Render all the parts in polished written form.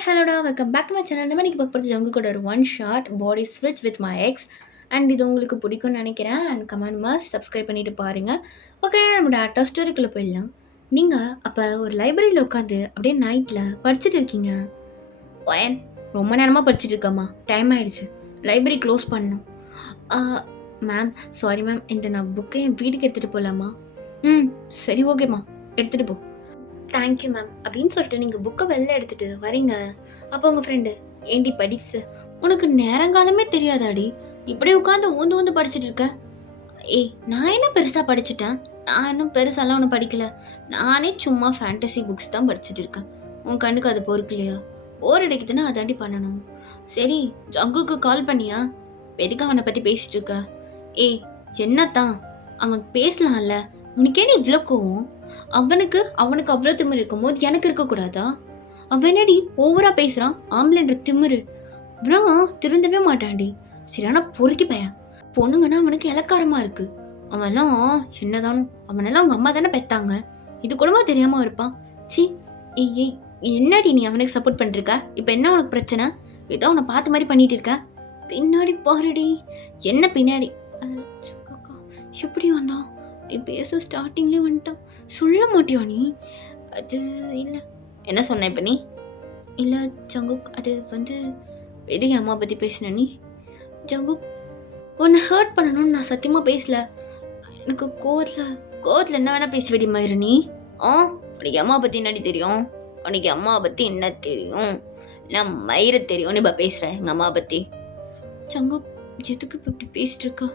Hi ஹலோடா welcome back to my channel. நம்ம இன்னைக்கு பார்க்க போகிறது ஜங்கு கூட ஒரு ஒன் ஷாட் பாடி ஸ்விட்ச் வித் மை எக்ஸ். அண்ட் இது உங்களுக்கு பிடிக்கும்னு நினைக்கிறேன். அண்ட் கமெண்ட் மஸ்ட் சப்ஸ்கிரைப் பண்ணிட்டு பாருங்கள். ஓகே, நம்ம டேரக்டாக ஸ்டோரிக்குள்ளே போயிடலாம். நீங்கள் அப்போ ஒரு லைப்ரரியில் உட்காந்து அப்படியே நைட்டில் படிச்சுட்டு இருக்கீங்க. ஒயன் ரொம்ப நேரமாக படிச்சுட்டு இருக்கம்மா, டைம் ஆயிடுச்சு, லைப்ரரி க்ளோஸ் பண்ணணும். மேம் சாரி மேம், இந்த நான் புக்கை என் வீட்டுக்கு எடுத்துகிட்டு போகலாமா? சரி ஓகேம்மா, எடுத்துகிட்டு போ. தேங்க்யூ மேம் அப்படின்னு சொல்லிட்டு நீங்கள் புக்கை வெளில எடுத்துகிட்டு வரீங்க. அப்போ உங்கள் ஃப்ரெண்டு, ஏண்டி படிப்ஸு, உனக்கு நேரங்காலமே தெரியாதாடி, இப்படி உட்காந்து ஊந்து ஊந்து படிச்சுட்டு இருக்க? ஏய், நான் என்ன பெருசாக படிச்சுட்டேன்? நான் இன்னும் பெருசாலாம் ஒன்றும் படிக்கல. நானே சும்மா ஃபேண்டசி புக்ஸ் தான் படிச்சுட்டு இருக்கேன். உன் கண்ணுக்கு அது பொறுக்கலையா? போர் அடிக்குதுன்னா அதாண்டி பண்ணணும். சரி, ஜங்குக்கு கால் பண்ணியா? எதுக்கு அவனை பற்றி பேசிகிட்டு இருக்க? ஏய், என்னத்தான் அவன் பேசலாம்ல, உனக்கேன்னு இவ்வளோ கோவம்? அவனுக்கு அவ்வளோ திமிரு இருக்கும்போது எனக்கு இருக்கக்கூடாதா? அவன் என்னடி ஓவரா பேசுறான்? ஆம்பளைன்ற திமிரு இவ்வளோ திருந்தவே மாட்டான்டி. சரியான பொறுக்கி பையன். பொண்ணுங்கன்னா அவனுக்கு இலக்காரமா இருக்கு. அவன்லாம் என்னதானும், அவனெல்லாம் அவங்க அம்மா தானே பெத்தாங்க. இது கூடவா தெரியாம இருப்பான்? சி. ஏய், என்னடி நீ அவனுக்கு சப்போர்ட் பண்ணிருக்க? இப்போ என்ன உனக்கு பிரச்சனை? ஏதோ அவனை பார்த்த மாதிரி பண்ணிட்டு இருக்க. பின்னாடி பாருடி. என்ன பின்னாடி? எப்படி வந்தான்? நீ பேச ஸ்டார்டிங்லேயே வந்துட்டான். சொல்ல மாட்டியா நீ? அது இல்லை. என்ன சொன்ன இப்போ நீ? இல்லை ஜங்குக், அது வந்து எதுக்கு அம்மா பற்றி பேசின நீ? ஜங்குக், உன்னை ஹர்ட் பண்ணணும்னு நான் சத்தியமாக பேசல. எனக்கு கோவத்தில் என்ன வேணால் பேசி வெடி மயிறு நீ. உனக்கு அம்மா பற்றி என்னடி தெரியும்? உனக்கு அம்மா பற்றி என்ன தெரியும்? நான் மயிறு தெரியும்னு இப்போ பேசுகிறேன் எங்கள் அம்மா பற்றி. ஜங்குக், எதுக்கு இப்போ இப்படி பேசிட்டு இருக்கா?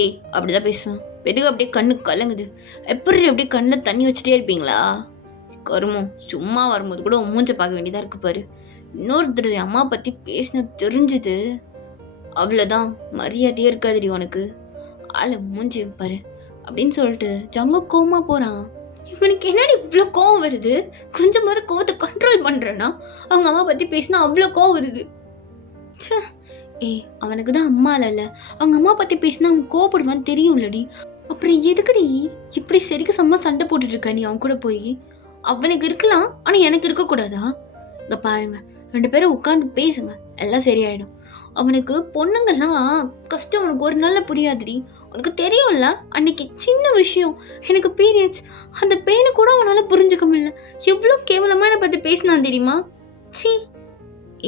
ஏய், அப்படிதான் பேசுவேன். எதுக்கு அப்படியே கண்ணு கலங்குது? எப்படி அப்படியே கண்ணில் தண்ணி வச்சுட்டே இருப்பீங்களா? கருமம், சும்மா வரும்போது கூட மூஞ்ச பார்க்க வேண்டியதாக இருக்கு பாரு. இன்னொரு தடவை அம்மா பற்றி பேசின தெரிஞ்சுது, அவ்வளோதான், மரியாதையே இருக்காதுடி உனக்கு. ஆளை மூஞ்சி பாரு அப்படின்னு சொல்லிட்டு ஜங்கு கோவமா போகிறான். இவனுக்கு என்னடி இவ்வளோ கோவம் வருது? கொஞ்சமாவது கோவத்தை கண்ட்ரோல் பண்ணுறேன்னா அவங்க அம்மா பற்றி பேசினா அவ்வளோ கோவம் வருது. ஏய், அவனுக்கு தான் அம்மா இல்லைல்ல, அவங்க அம்மா பற்றி பேசினா அவன் கோவப்படுவான்னு தெரியும்லடி. அப்புறம் எதுக்குடி இப்படி சரிக்கு செம்ம சண்டை போட்டுட்டு இருக்க நீ அவன் கூட போய்? அவனுக்கு இருக்கலாம், ஆனால் எனக்கு இருக்கக்கூடாதா? இங்கே பாருங்க, 2 பேரும் உட்காந்து பேசுங்க, எல்லாம் சரியாயிடும். அவனுக்கு பொண்ணுங்கள்லாம் கஷ்டம் உனக்கு ஒரு நாளில் புரியாதுடி. உனக்கு தெரியும்ல, அன்னைக்கு சின்ன விஷயம், எனக்கு பீரியட்ஸ், அந்த பெயினை கூட அவனால் புரிஞ்சுக்க முடியல. எவ்வளோ கேவலமாக என்னை பற்றி பேசினான் தெரியுமா? சி.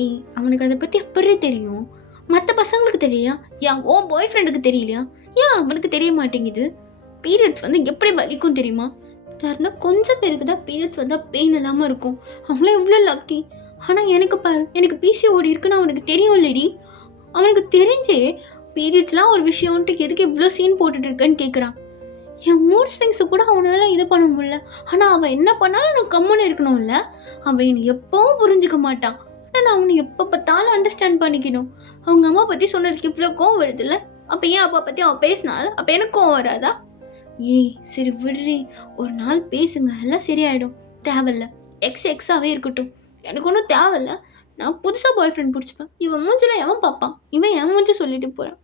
ஏய், அவனுக்கு அதை பற்றி எப்படி தெரியும்? மற்ற பசங்களுக்கு தெரியலையா? ஏன் உன் பாய் ஃப்ரெண்டுக்கு தெரியலையா? ஏன் அவனுக்கு தெரிய மாட்டேங்குது? பீரியட்ஸ் வந்து எப்படி வலிக்கும் தெரியுமா? யாருன்னா கொஞ்சம் பேருக்கு தான் பீரியட்ஸ் வந்தால் பெயின் இல்லாமல் இருக்கும். அவங்களாம் எவ்வளோ லக்கி. ஆனால் எனக்கு பாரு, எனக்கு பிசிஓடி இருக்குன்னு அவனுக்கு தெரியும் இல்லடி. அவனுக்கு தெரிஞ்சே பீரியட்ஸ்லாம் ஒரு விஷயம்ன்ட்டு எதுக்கு இவ்வளோ சீன் போட்டுட்டு இருக்கேன்னு கேட்குறான். என் மூட் ஸ்விங்ஸை கூட அவனால் இது பண்ண முடியல. ஆனால் அவன் என்ன பண்ணாலும் நான் கம்முன்னு இருக்கணும்ல. அவன் என்னை எப்பவும் புரிஞ்சுக்க மாட்டான். ஆனால் நான் அவனை எப்போ பார்த்தாலும் அண்டர்ஸ்டாண்ட் பண்ணிக்கணும். அவங்க அம்மா பற்றி சொன்னதுக்கு இவ்வளோ கோவம் வருதுல்ல, அப்போ ஏன் அப்பா பற்றி அவன் பேசினால அப்போ எனக்கு கோவம் வராதா? ஏய் சரி விடுறி, ஒரு நாள் பேசுங்க, எல்லாம் சரியாயிடும். தேவையில்ல, எக்ஸாகவே இருக்கட்டும், எனக்கு ஒன்றும் தேவையில்ல. நான் புதுசாக பாய் ஃப்ரெண்ட் பிடிச்சிப்பேன். இவன் மூஞ்சில் எவன் பார்ப்பான்? இவன் என் மூஞ்சி சொல்லிட்டு போகிறான்.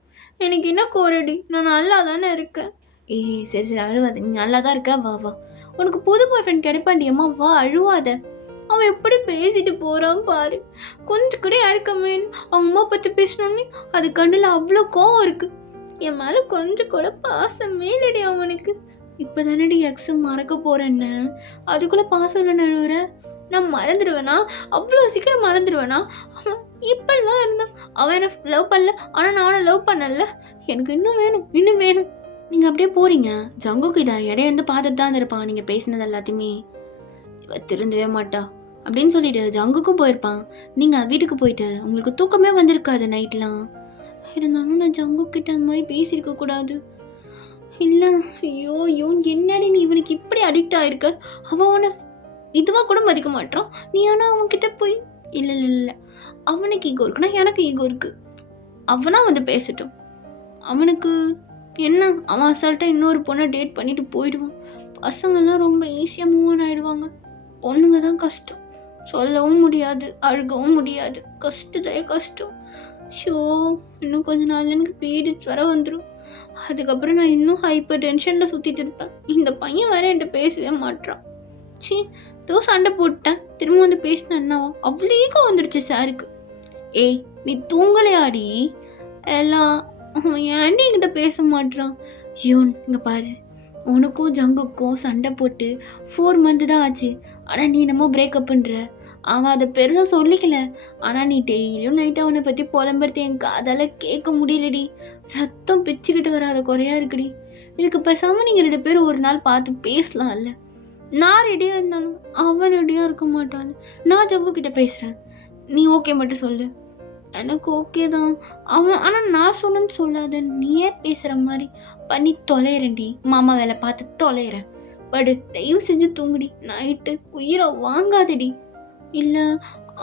எனக்கு என்ன கோரடி, நான் நல்லா தானே இருக்கேன். ஏய் சரி அழுவாத, நீ நல்லா தான் இருக்க, வா வா, உனக்கு புது பாய் ஃப்ரெண்ட் கிடைப்பாண்டியம்மா, வா, அழுவாத. அவன் எப்படி பேசிட்டு போகிறான் பாரு. கொஞ்சம் கூட யாருக்கமே அவங்க அம்மா பற்றி பேசணுன்னே அது கண்ணில் அவ்வளோ கோவம் இருக்குது. என் மேலே கொஞ்சம் கூட பாசமே இல்லடி அவனுக்கு. இப்போ தானடி எக்ஸு மறக்க போகிறேன்னு அதுக்குள்ளே பாசம் இல்லை நழுவுற. நான் மறந்துடுவேனா? அவ்வளோ சீக்கிரம் மறந்துடுவேனா? அவன் இப்படிலாம் இருந்தான். அவன் என்ன லவ் பண்ணல, ஆனால் நான் அவனை லவ் பண்ணல. எனக்கு இன்னும் வேணும். நீங்கள் அப்படியே போகிறீங்க. ஜங்குக்கு இதை இடையிருந்து பார்த்துட்டு தான் இருப்பான் நீங்கள் பேசினது எல்லாத்தையுமே. இவ திருந்தவே மாட்டா அப்படின்னு சொல்லிட்டு ஜங்குக்கும் போயிருப்பான். நீங்கள் வீட்டுக்கு போயிட்டு உங்களுக்கு தூக்கமே வந்திருக்காது நைட்லாம். இருந்தாலும் நான் ஜங்கு கிட்ட அந்த மாதிரி பேசியிருக்க கூடாது. இல்லை, ஐயோ என்னடி நீ இவனுக்கு இப்படி அடிக்ட் ஆகிருக்க? அவன் அவனை இதுவாக கூட மதிக்க மாட்டான். நீ ஆனால் அவன்கிட்ட போய் இல்லை, அவனுக்கு ஈகோ இருக்குன்னா எனக்கு ஈகோ இருக்குது. அவனா வந்து பேசட்டும். அவனுக்கு என்ன, அவன் அசால்ட்டாக இன்னொரு பொண்ணை டேட் பண்ணிட்டு போயிடுவான். பசங்கள்லாம் ரொம்ப ஈஸியாக மூவ் ஆன் ஆகிடுவாங்க. பொண்ணுங்க தான் கஷ்டம், சொல்லவும் முடியாது, அழுகவும் முடியாது, கஷ்டம். ஷோ, இன்னும் கொஞ்ச நாள் எனக்கு பீரியட்ஸ் வர வந்துடும். அதுக்கப்புறம் நான் இன்னும் ஹைப்பர் டென்ஷனில் சுற்றிட்டு இருப்பேன். இந்த பையன் வேற என்கிட்ட பேசவே மாட்டான். சி, ஏதோ சண்டை போட்டேன், திரும்ப வந்து பேசினேன் என்னவா, அவ்வளோ ஈகோ வந்துடுச்சு சாருக்கு. ஏய் நீ தூங்கலையாடி? எல்லாம் அவன் ஏன்டி என்கிட்ட பேச மாட்றான்? யோன் இங்கே பாரு, உனக்கும் ஜங்குக்கும் சண்டை போட்டு 4 மந்த் தான் ஆச்சு. ஆனால் நீ என்னமோ பிரேக்கப் பண்ணுற. அவன் அதை பெருசாக சொல்லிக்கல. ஆனால் நீ டெய்லியும் நைட்டு அவனை பற்றி புலம்புறது என் காதால் கேட்க முடியலடி. ரத்தம் பிச்சுக்கிட்டு வராத குறையா இருக்குடி. இதுக்கு பேசாமல் நீங்கள் 2 பேரும் ஒரு நாள் பார்த்து பேசலாம்ல. நான் ரெடியாக இருந்தாலும் அவன் ரெடியாக இருக்க மாட்டான். நான் ஜங்கு கிட்ட பேசுகிறேன், நீ ஓகே மட்டும் சொல்லு. எனக்கு ஓகே தான் அவன், ஆனால் நான் சொன்னேன்னு சொல்லாத, நீயே பேசுகிற மாதிரி பண்ணி தொலைகிறேன்டி. மாமா வேலை பார்த்து தொலைகிறேன். படு, தயவு செஞ்சு தூங்குடி. நைட்டு உயிரை வாங்காதடி. இல்லை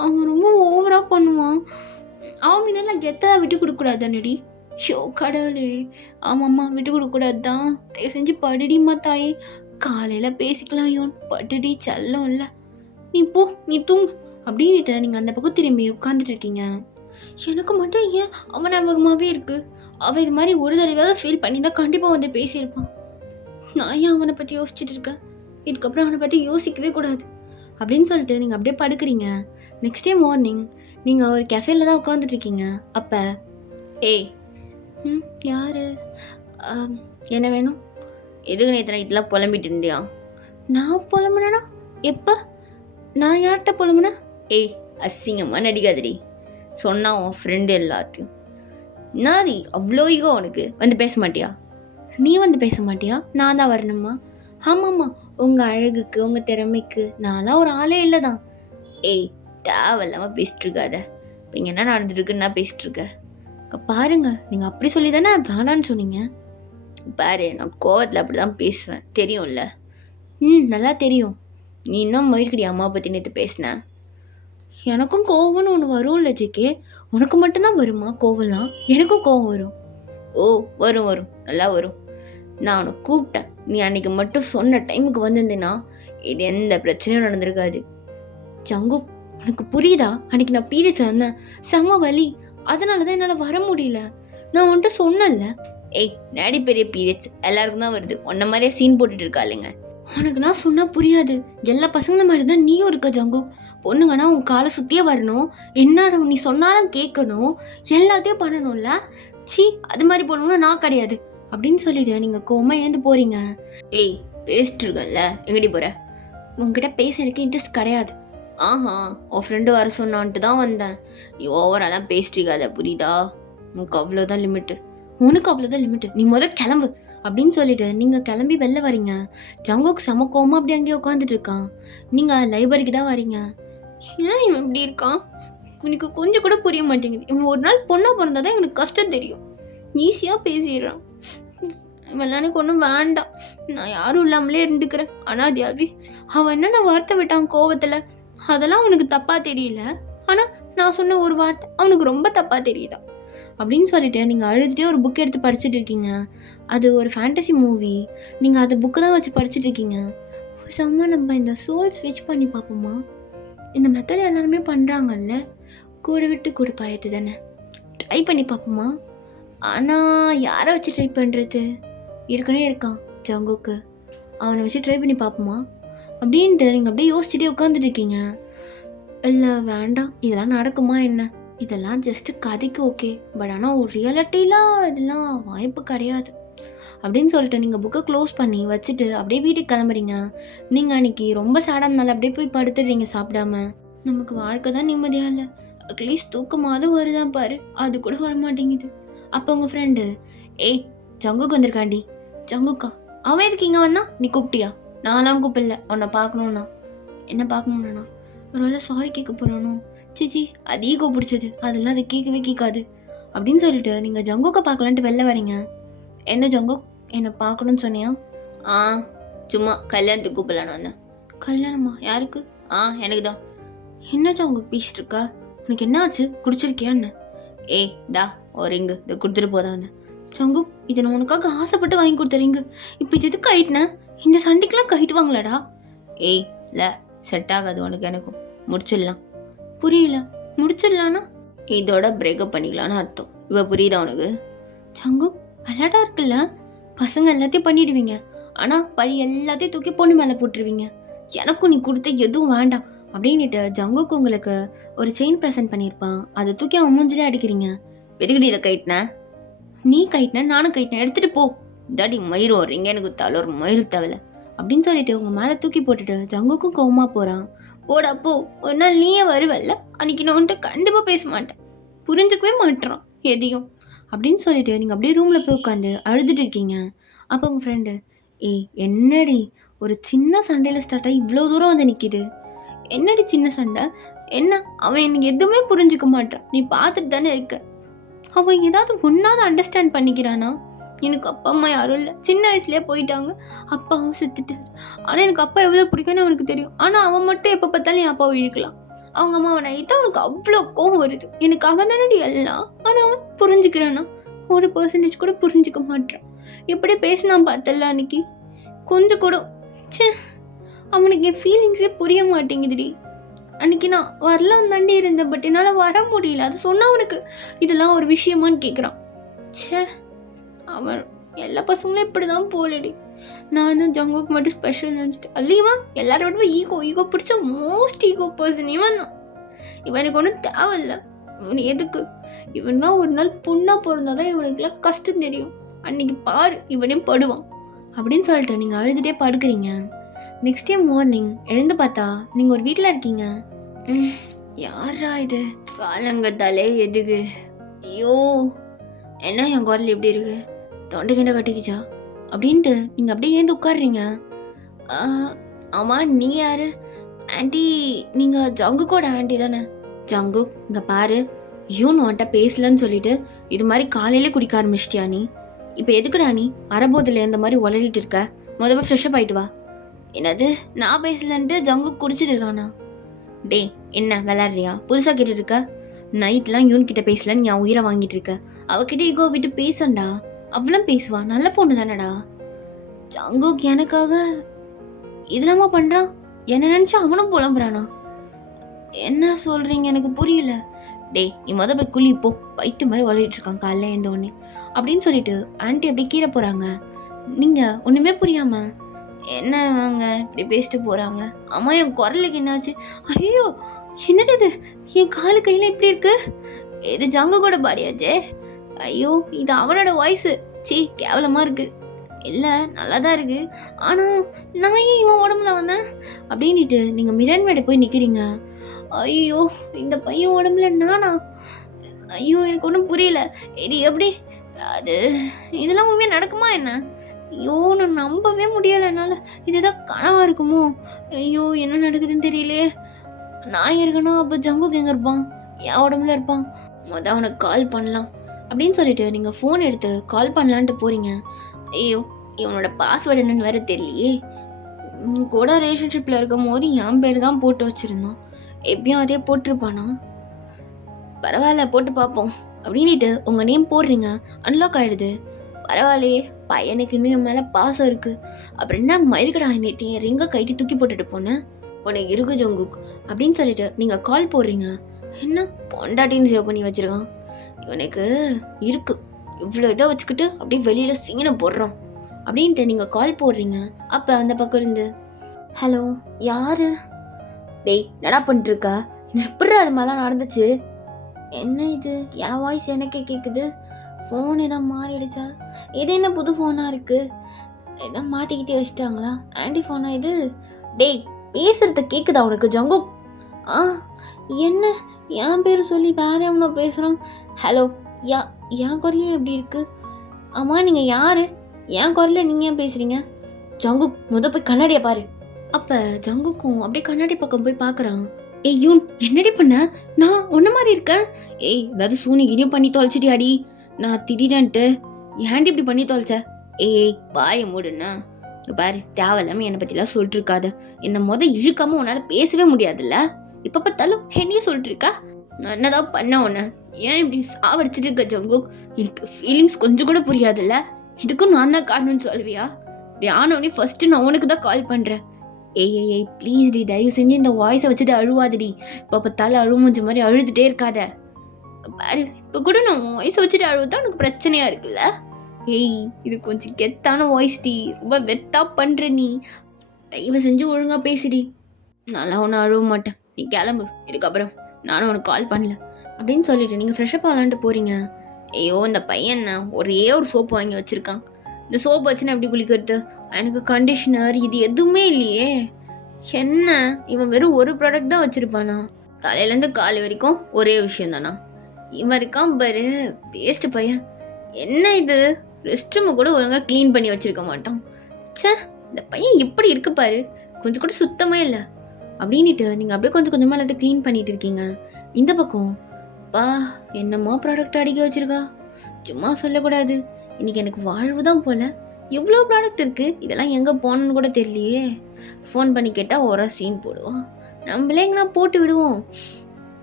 அவன் ரொம்ப ஓவராக பண்ணுவான். அவன் முன்னெல்லாம் கெத்தாக விட்டு கொடுக்கூடாதானடி. ஷோ கடவுளே, ஆமாம்மா விட்டு கொடுக்கூடாது தான். தயவு செஞ்சு படுடிம்மா தாயே. காலையில் பேசிக்கலாம் யோன், படுடி செல்லம் இல்லை. நீ போ, நீ தூங்கு அப்படின்ட்டு நீங்கள் அந்த பக்கம் திரும்பி உட்காந்துட்டு இருக்கீங்க. எனக்கு மட்டும் ஏன் அவன் ஞாபகமாகவே இருக்குது. அவன் இது மாதிரி ஒரு தடவையாவது ஃபீல் பண்ணி தான் கண்டிப்பாக வந்து பேசியிருப்பான். நான் ஏன் அவனை பற்றி யோசிச்சுட்டு இருக்கேன்? இதுக்கப்புறம் அவனை பற்றி யோசிக்கவே கூடாது அப்படின்னு சொல்லிட்டு நீங்கள் அப்படியே படுக்கிறீங்க. நெக்ஸ்ட் டே மார்னிங் நீங்கள் ஒரு கெஃபேல தான் உட்காந்துட்ருக்கீங்க. அப்போ ஏய் யார், என்ன வேணும்? எதுக்கு நேற்று நைட்லாம் புலம்பிட்டு இருந்தியா? நான் புலம்புனேனா? எப்போ? நான் யார்கிட்ட புலம்புனேன்? ஏய் அசிங்கமாக நடிக்காதடி. சொன்னா உன் ஃப்ரெண்டு எல்லாத்தையும். நாதி அவ்வளோ ஈகோ உனக்கு, வந்து பேச மாட்டியா? நீ வந்து பேச மாட்டியா? நான் தான் வரணுமா? ஆமாம்மா, உங்கள் அழகுக்கு உங்கள் திறமைக்கு நான்லாம் ஒரு ஆளே இல்லை தான். ஏய் தேவையில்லாமல் பேசிட்டு இருக்காத. இப்போ இங்கே என்ன நடந்துட்டுருக்குன்னு நான் பேசிட்டுருக்க பாருங்க. நீங்கள் அப்படி சொல்லி தானே வேணான்னு சொன்னீங்க. பாரு, நான் கோவத்தில் அப்படி தான் பேசுவேன், தெரியும்ல? நல்லா தெரியும். நீ இன்னும் மயிர்கடி அம்மாவை பற்றி நேற்று பேசினேன். எனக்கும் கோவம்னு ஒன்று வரும்ல ஜிகே. உனக்கு மட்டும்தான் வருமா கோவம்லாம்? எனக்கும் கோவம் வரும். ஓ வரும் வரும், நல்லா வரும். நான் உனக்கு கூப்பிட்டேன், நீ அன்னைக்கு மட்டும் சொன்ன டைமுக்கு வந்திருந்தேன்னா இது எந்த பிரச்சனையும் நடந்திருக்காது. ஜங்கு உனக்கு புரியுதா? அன்னைக்கு நான் பீரியட்ஸ் வந்தேன், செம்ம வலி. அதனால தான் என்னால் வர முடியல. நான் உன்கிட்ட சொன்னேன்ல. ஏய் நாடி பெரிய பீரியட்ஸ் எல்லாருக்கும் தான் வருது, உன்ன மாதிரியே சீன் போட்டுட்டு இருக்கா இல்லைங்க. உனக்கு நான் சொன்னால் புரியாது. எல்லா பசங்கள மாதிரி தான் நீயும் இருக்க ஜங்கு. பொண்ணுங்கன்னா உன் காலை சுற்றியே வரணும், என்ன நீ சொன்னாலும் கேட்கணும், எல்லாத்தையும் பண்ணணும்ல. சி அது மாதிரி பொண்ணுங்கன்னா நான் கிடையாது அப்படின்னு சொல்லிட்டு நீங்கள் கோமா ஏந்து போகிறீங்க. ஏய் பேசிட்டு இருக்கல, எங்கடி போகிற? உங்ககிட்ட பேச எனக்கு இன்ட்ரெஸ்ட் கிடையாது. ஆஹா, உன் ஃப்ரெண்டு வர சொன்னான்ட்டு தான் வந்தேன். நீ ஓவராலாம் பேசிட்டுருக்காத, புரியுதா? உனக்கு அவ்வளோதான் லிமிட்டு. உனக்கு அவ்வளோதான் லிமிட்டு, நீ கிளம்பு அப்படின்னு சொல்லிட்டு நீங்கள் கிளம்பி வெளில வரீங்க. ஜங்குக்கு செம கோமா அப்படி அங்கேயே உட்காந்துட்டு இருக்கான். நீங்கள் லைப்ரரிக்கு தான் வரீங்க. ஏன் இவன் இப்படி இருக்கான்? இவனுக்கு கொஞ்சம் கூட புரிய மாட்டேங்குது. இவன் ஒரு நாள் பொண்ணாக பிறந்தாதான் இவனுக்கு கஷ்டம் தெரியும். ஈஸியாக பேசிடுறான். இவெல்லாம் எனக்கு ஒன்றும் வேண்டாம், நான் யாரும் இல்லாமலே இருந்துக்கிறேன் அனாதியாவி. அவன் என்னென்ன வார்த்தை விட்டான் கோவத்தில், அதெல்லாம் அவனுக்கு தப்பாக தெரியல. ஆனால் நான் சொன்ன ஒரு வார்த்தை அவனுக்கு ரொம்ப தப்பாக தெரியுதா அப்படின்னு சொல்லிட்டு நீங்கள் அழுதுகிட்டே ஒரு புக் எடுத்து படிச்சுட்டு இருக்கீங்க. அது ஒரு ஃபேண்டசி மூவி. நீங்கள் அதை புக்கு தான் வச்சு படிச்சுட்டு இருக்கீங்க. செம்ம, நம்ம இந்த சோல் ஸ்விட்ச் பண்ணி பார்ப்போமா? இந்த மெத்தட் எல்லாருமே பண்ணுறாங்கல்ல, கூட விட்டு கூட பாயத்து தானே. ட்ரை பண்ணி பார்ப்போமா? ஆனால் யாரை வச்சு ட்ரை பண்ணுறது? இருக்கனே இருக்கான் ஜங்குக்கு, அவனை வச்சு ட்ரை பண்ணி பார்ப்போமா அப்படின்ட்டு நீங்கள் அப்படியே யோசிச்சுட்டே உட்காந்துட்டு இருக்கீங்க. இல்லை வேண்டாம், இதெல்லாம் நடக்குமா என்ன? இதெல்லாம் ஜஸ்ட்டு கதைக்கு ஓகே, பட் ஆனால் ஒரு ரியாலிட்டிலாம் இதெல்லாம் வாய்ப்பு கிடையாது அப்படின்னு சொல்லிட்டு நீங்கள் புக்கை க்ளோஸ் பண்ணி வச்சுட்டு அப்படியே வீட்டுக்கு கிளம்புறீங்க. நீங்கள் அன்றைக்கி ரொம்ப சேடாக இருந்தாலும் அப்படியே போய் படுத்துடுறீங்க சாப்பிடாம. நமக்கு வாழ்க்கை தான் நிம்மதியாக இல்லை, அட்லீஸ்ட் தூக்கமாவது வருதான் பாரு, அது கூட வரமாட்டேங்குது. அப்போ உங்கள் ஃப்ரெண்டு, ஏய் ஜங்குக்கு வந்திருக்காண்டி. ஜங்குக்கா? அவன் எதுக்கு இங்கே வந்தான்? நீ கூப்பிட்டியா? நான்லாம் கூப்பிடல, உன்னை பார்க்கணுன்னா. என்ன பார்க்கணுன்னா? ஒரு வேளை சாரி கேட்க போகிறானோ? சிச்சி அது ஈகோ பிடிச்சது, அதெல்லாம் அதை கேட்கவே கேட்காது அப்படின்னு சொல்லிட்டு நீங்கள் ஜங்குக்கை பார்க்கலான்ட்டு வெளில வரீங்க. என்ன ஜங்கு, என்னை பார்க்கணுன்னு சொன்னியா? சும்மா கல்யாணத்துக்கு கூப்பிடலாம் நான். கல்யாணமா? யாருக்கு? எனக்கு தான். என்ன ஜங்கு பேசிட்டு இருக்கா? உனக்கு என்ன ஆச்சு? குடிச்சிருக்கியா என்ன? ஏய் தா ஒரு ரிங்கு இதை கொடுத்துட்டு போதான் வந்தேன். ஜங்கு, இதை நான் உனக்காக ஆசைப்பட்டு வாங்கி கொடுத்த ரிங்கு, இப்போ இது எதுக்கு கயிட்டுனேன்? இந்த சண்டைக்கெலாம் கயிட்டுவாங்களாடா? ஏய் இல்லை, செட் ஆகாது உனக்கு எனக்கும், முடிச்சிடலாம். புரியல, முடிச்சிடலான்னா? இதோட பிரேக்கப் பண்ணிக்கலான்னு அர்த்தம். இப்போ புரியுதா உனக்கு? ஜங்கு விளையாட்டா இருக்குல்ல, பசங்க எல்லாத்தையும் பண்ணிடுவீங்க, ஆனால் பழி எல்லாத்தையும் தூக்கி பொண்ணு மேலே போட்டுருவீங்க. எனக்கும் நீ கொடுத்த எதுவும் வேண்டாம் அப்படின்னுட்டு ஜங்குக்கு உங்களுக்கு ஒரு செயின் ப்ரெசென்ட் பண்ணியிருப்பான். அதை தூக்கி அவன் மூஞ்சிலே அடிக்கிறீங்க. வெறுக்கடி இதை கைட்டின, நீ கைட்டின, நானும் கைட்டினேன், எடுத்துகிட்டு போ, இதாடி மயிறு வர்றீங்க, எனக்கு தலை ஒரு மயிறு தவலை அப்படின்னு சொல்லிட்டு உங்கள் மேலே தூக்கி போட்டுட்டு ஜங்குக்கும் கோவமா போகிறான். போடா போ, ஒரு நாள் நீயே வருவல்ல, அன்னைக்கு நான் வந்துட்டு கண்டிப்பாக பேச மாட்டேன், புரிஞ்சுக்கவே மாட்டேறான் எதையும் அப்படின்னு சொல்லிட்டு நீங்கள் அப்படியே ரூமில் போய் உட்காந்து அழுதுட்டு இருக்கீங்க. அப்போ உங்கள் ஃப்ரெண்டு, ஏய் என்னடி ஒரு சின்ன சண்டையில் ஸ்டார்ட் ஆகி இவ்வளோ தூரம் வந்து நிற்கிது, என்னடி சின்ன சண்டை, என்ன அவன் எனக்கு எதுவுமே புரிஞ்சுக்க மாட்டான், நீ பார்த்துட்டு தானே இருக்க, அவன் ஏதாவது ஒன்றாவது அண்டர்ஸ்டாண்ட் பண்ணிக்கிறானா, எனக்கு அப்பா அம்மா யாரும் இல்லை, சின்ன வயசுலேயே போயிட்டாங்க, அப்பாவும் செத்துட்டார், ஆனால் எனக்கு அப்பா எவ்வளோ பிடிக்கும்னு அவனுக்கு தெரியும், ஆனால் அவன் மட்டும் எப்போ பார்த்தாலும் என் அப்பாவை இழுக்கலாம், அவங்க அம்மாவை நைட்டு அவனுக்கு அவ்வளோ கோவம் வருது, எனக்கு அவன் தானடி எல்லாம், ஆனால் அவன் புரிஞ்சுக்கிறானா, 1% கூட புரிஞ்சுக்க மாட்டான், எப்படி பேசினான் பார்த்தல அன்னைக்கு, கொஞ்சம் கூட சே அவனுக்கு என் ஃபீலிங்ஸே புரிய மாட்டேங்குதுடி, அன்னைக்கு நான் வரலாம் தாண்டி இருந்தேன், பட் என்னால் வர முடியல, அது சொன்னால் அவனுக்கு இதெல்லாம் ஒரு விஷயமான்னு கேட்குறான். சே அவன் எல்லா பசங்களும் இப்படி தான் போலடி, நான் வந்து ஜங்குக்கு மட்டும் ஸ்பெஷல் நினச்சிட்டு, அதுலேயும் எல்லாரோட ஈகோ பிடிச்ச மோஸ்ட் ஈகோ பர்சன் இவன் தான், இவனுக்கு ஒன்றும் தேவையில்லை, இவன் எதுக்கு, இவன் தான் ஒரு நாள் பொண்ணாக பிறந்தாதான் இவனுக்குலாம் கஷ்டம் தெரியும், அன்னைக்கு பாரு இவனே படுவான் அப்படின்னு சொல்லிட்டு நீங்கள் அழுதுகிட்டே படுக்கிறீங்க. நெக்ஸ்ட் டே மார்னிங் எழுந்து பார்த்தா நீங்கள் ஒரு வீட்டில் இருக்கீங்க. யாரா இது, காலங்கத்தாலே எதுக்கு, ஐயோ என்ன என் குரல் எப்படி இருக்கு, தொண்டை கிண்ட கட்டிக்கிச்சா அப்படின்ட்டு நீங்கள் அப்படியே ஏந்து உட்காடுறீங்க. ஆமாம் நீங்கள் யார் ஆண்டி, நீங்கள் ஜங்குக்கோட ஆண்டி தானே. ஜங்கு இங்கே பாரு, யூன் உன்ட்ட பேசலன்னு சொல்லிட்டு இது மாதிரி காலையிலே குடிக்க ஆரம்பிச்சிட்டியா நீ, இப்போ எதுக்குடா நீ அரைபோதில் இந்த மாதிரி உளறிட்டு இருக்க, முதல்ல ஃப்ரெஷ்ஷப் ஆகிட்டு வா. என்னது நான் பேசலன்ட்டு ஜங்கு குடிச்சிட்டு இருக்கானா, டே என்ன விளாட்றியா, புதுசாக கேட்டுட்டு இருக்க, நைட்லாம் யூன் கிட்ட பேசலன்னு நீ உயிரை வாங்கிட்டு இருக்க, அவகிட்ட ஈகோ விட்டு பேசண்டா, அவ்வளோ பேசுவா, நல்ல பொண்ணு தானடா. ஜங்குக்கு எனக்காக இதெல்லாமா பண்ணுறான், என்ன நினச்சா அவனும் புலம்புறானா, என்ன சொல்கிறீங்க எனக்கு புரியல. டே நீ முதல் போய் குழி போ, வயிற்று மாதிரி வளரிட்டு இருக்கான் காலைல எழுந்தோடனே அப்படின்னு சொல்லிட்டு ஆண்டி அப்படியே கீழே போகிறாங்க. நீங்கள் ஒன்றுமே புரியாம என்ன அவங்க இப்படி பேசிட்டு போகிறாங்க, அம்மா என் குரலுக்கு என்னாச்சு, ஐயோ என்னது இது, என் காலு கையில் இப்படி இருக்கு, இது ஜங்கு கூட பாடியாச்சே, ஐயோ இது அவனோட வாய்ஸு, சீ கேவலமாக இருக்குது, இல்லை நல்லா தான் இருக்குது, ஆனால் நான் ஏன் இவன் உடம்புல வந்தேன் அப்படின்ட்டு நீங்கள் மிரன் மேடை போய் நிற்கிறீங்க. ஐயோ இந்த பையன் உடம்புல நானா, ஐயோ எனக்கு ஒன்றும் புரியல, இது எப்படி, அது இதெல்லாம் உண்மையாக நடக்குமா என்ன, ஐயோ நான் நம்பவே முடியலை என்னால், இதுதான் கனவாக இருக்குமோ, ஐயோ என்ன நடக்குதுன்னு தெரியலையே, நான் இருக்கணும் அப்போ ஜங்குக்கு எங்கே இருப்பான், என் உடம்புல இருப்பான், மொதல் அவனுக்கு கால் பண்ணலாம் அப்படின்னு சொல்லிட்டு நீங்கள் ஃபோன் எடுத்து கால் பண்ணலான்ட்டு போகிறீங்க. ஐயோ இவனோட பாஸ்வேர்டு என்னன்னு வேறு தெரியலையே, கூட ரிலேஷன்ஷிப்பில் இருக்கும் போது என் பேர் தான் போட்டு வச்சுருந்தான், எப்படியும் அதே போட்டிருப்பானா, பரவாயில்ல போட்டு பார்ப்போம் அப்படின்ட்டு உங்கள் நேம் போடுறீங்க, அன்லாக் ஆகிடுது. பரவாயில்லையே பையனுக்கு இன்னும் என் மேலே பாசம் இருக்குது, அப்புறம் என்ன மயில்கடா நேற்று என் ரிங்கை கைட்டி தூக்கி போட்டுட்டு போனேன், உனக்கு இருக்கு ஜங்குக் அப்படின்னு சொல்லிட்டு நீங்கள் கால் போடுறீங்க. என்ன பொண்டாட்டின்னு சேவ் பண்ணி வச்சுருக்கான், இவனுக்கு இருக்கு, இவ்வளோ இதை வச்சுக்கிட்டு அப்படியே வெளியில் சீனை போடுறோம் அப்படின்ட்டு நீங்கள் கால் போடுறீங்க. அப்போ அந்த பக்கம் இருந்து, ஹலோ யாரு, டேய் நடா பண்ணிட்டுருக்கா, எப்படி அது மாதிரிலாம் நடந்துச்சு, என்ன இது என் வாய்ஸ் எனக்கே கேட்குது, ஃபோன் எதாவது மாறிடுச்சா, இது என்ன புது ஃபோனாக இருக்குது, எதாவது மாட்டிக்கிட்டே வச்சுட்டாங்களா, ஆண்டி ஃபோனா இது, டேய் பேசுகிறத கேட்குதா உனக்கு ஜங்கு, என்ன என் பேர் சொல்லி வேற எவனோ பேசுகிறான், ஹலோ என் குரலே எப்படி இருக்குது, ஆமாம் நீங்கள் யார், என் குரல நீங்கள் ஏன் பேசுகிறீங்க, ஜங்கு போய் கண்ணாடியை பாரு. அப்போ ஜங்குக்கும் அப்படியே கண்ணாடி பக்கம் போய் பார்க்குறான். ஏய் யூன் என்னடி பண்ண, நான் ஒன்ன மாதிரி இருக்கேன், ஏய் ஏதாவது சூனிகிரியும் பண்ணி தொலைச்சிட்டியாடி, நான் திடீரென்ட்டு ஏன்டி இப்படி பண்ணி தொலைச்ச, ஏய் வாயை மூடுண்ணா, பாரு தேவையில்லாமல் என்னை பற்றிலாம் சொல்லிட்டு இருக்காத, என்னை இழுக்காமல் உன்னால் பேசவே முடியாதுல்ல, இப்போ பார்த்தாலும் என்னையே சொல்லிட்டு இருக்கா, நான் என்னதான் பண்ண உன்னை, ஏன் இப்படி சாவடிச்சிட்டு இருக்க ஜங்கு, எனக்கு ஃபீலிங்ஸ் கொஞ்சம் கூட புரியாதுல்ல, இதுக்கும் நான் தான் காரணம்னு சொல்லுவியா, இப்படி ஆனோடனே ஃபஸ்ட்டு நான் உனக்கு தான் கால் பண்ணுறேன், ஏய் ப்ளீஸ் டி தயவு செஞ்சு இந்த வாய்ஸை வச்சுட்டு அழுவாதடி, இப்போ பார்த்தாலும் அழுமுஞ்ச மாதிரி அழுதுகிட்டே இருக்காத, பாரு இப்போ கூட நான் வாய்ஸை வச்சுட்டு அழுவதான் உனக்கு பிரச்சனையாக இருக்குல்ல, ஏய் இது கொஞ்சம் கெத்தான வாய்ஸ் டி, ரொம்ப வெத்தா பண்ணுற நீ, தயவு செஞ்சு ஒழுங்கா பேசிடி. நான்லாம் ஒன்றும் அழுவ மாட்டேன். நீ கிளம்பு. இதுக்கப்புறம் நானும் உனக்கு கால் பண்ணல. அப்படின்னு சொல்லிட்டு நீங்கள் ஃப்ரெஷ்அப் ஆகலான்ட்டு போகிறீங்க. ஐயோ இந்த பையன் ஒரே ஒரு சோப்பு வாங்கி வச்சுருக்கான். இந்த சோப்பு வச்சுன்னா எப்படி குளிக்கிறது? எனக்கு கண்டிஷ்னர் இது எதுவுமே இல்லையே. என்ன இவன் வெறும் ஒரு ப்ராடக்ட் தான் வச்சுருப்பானா? காலையிலேருந்து காலை வரைக்கும் ஒரே விஷயம் தானா? இவன் இருக்கான் பாரு, வேஸ்ட்டு பையன். என்ன இது, ரெஸ்ட் ரூமை கூட ஒழுங்காக க்ளீன் பண்ணி வச்சுருக்க மாட்டான். ச்சே, இந்த பையன் எப்படி இருக்கு பாரு, கொஞ்சம் கூட சுத்தமே இல்லை. அப்படின்ட்டு நீங்கள் அப்படியே கொஞ்சம் கொஞ்சமாக எல்லாத்தையும் க்ளீன் பண்ணிட்டு இருக்கீங்க. இந்த பக்கம் பா என்னம்மா ப்ராடக்ட் அடிக்க வச்சிருக்கா. சும்மா சொல்லக்கூடாது, இன்னைக்கு எனக்கு வாழ்வு தான் போல. எவ்வளோ ப்ராடக்ட் இருக்குது, இதெல்லாம் எங்கே போகணுன்னு கூட தெரியலையே. ஃபோன் பண்ணி கேட்டால் ஒரு சீன் போடுவோம், நம்மளே எங்கன்னா போட்டு விடுவோம்.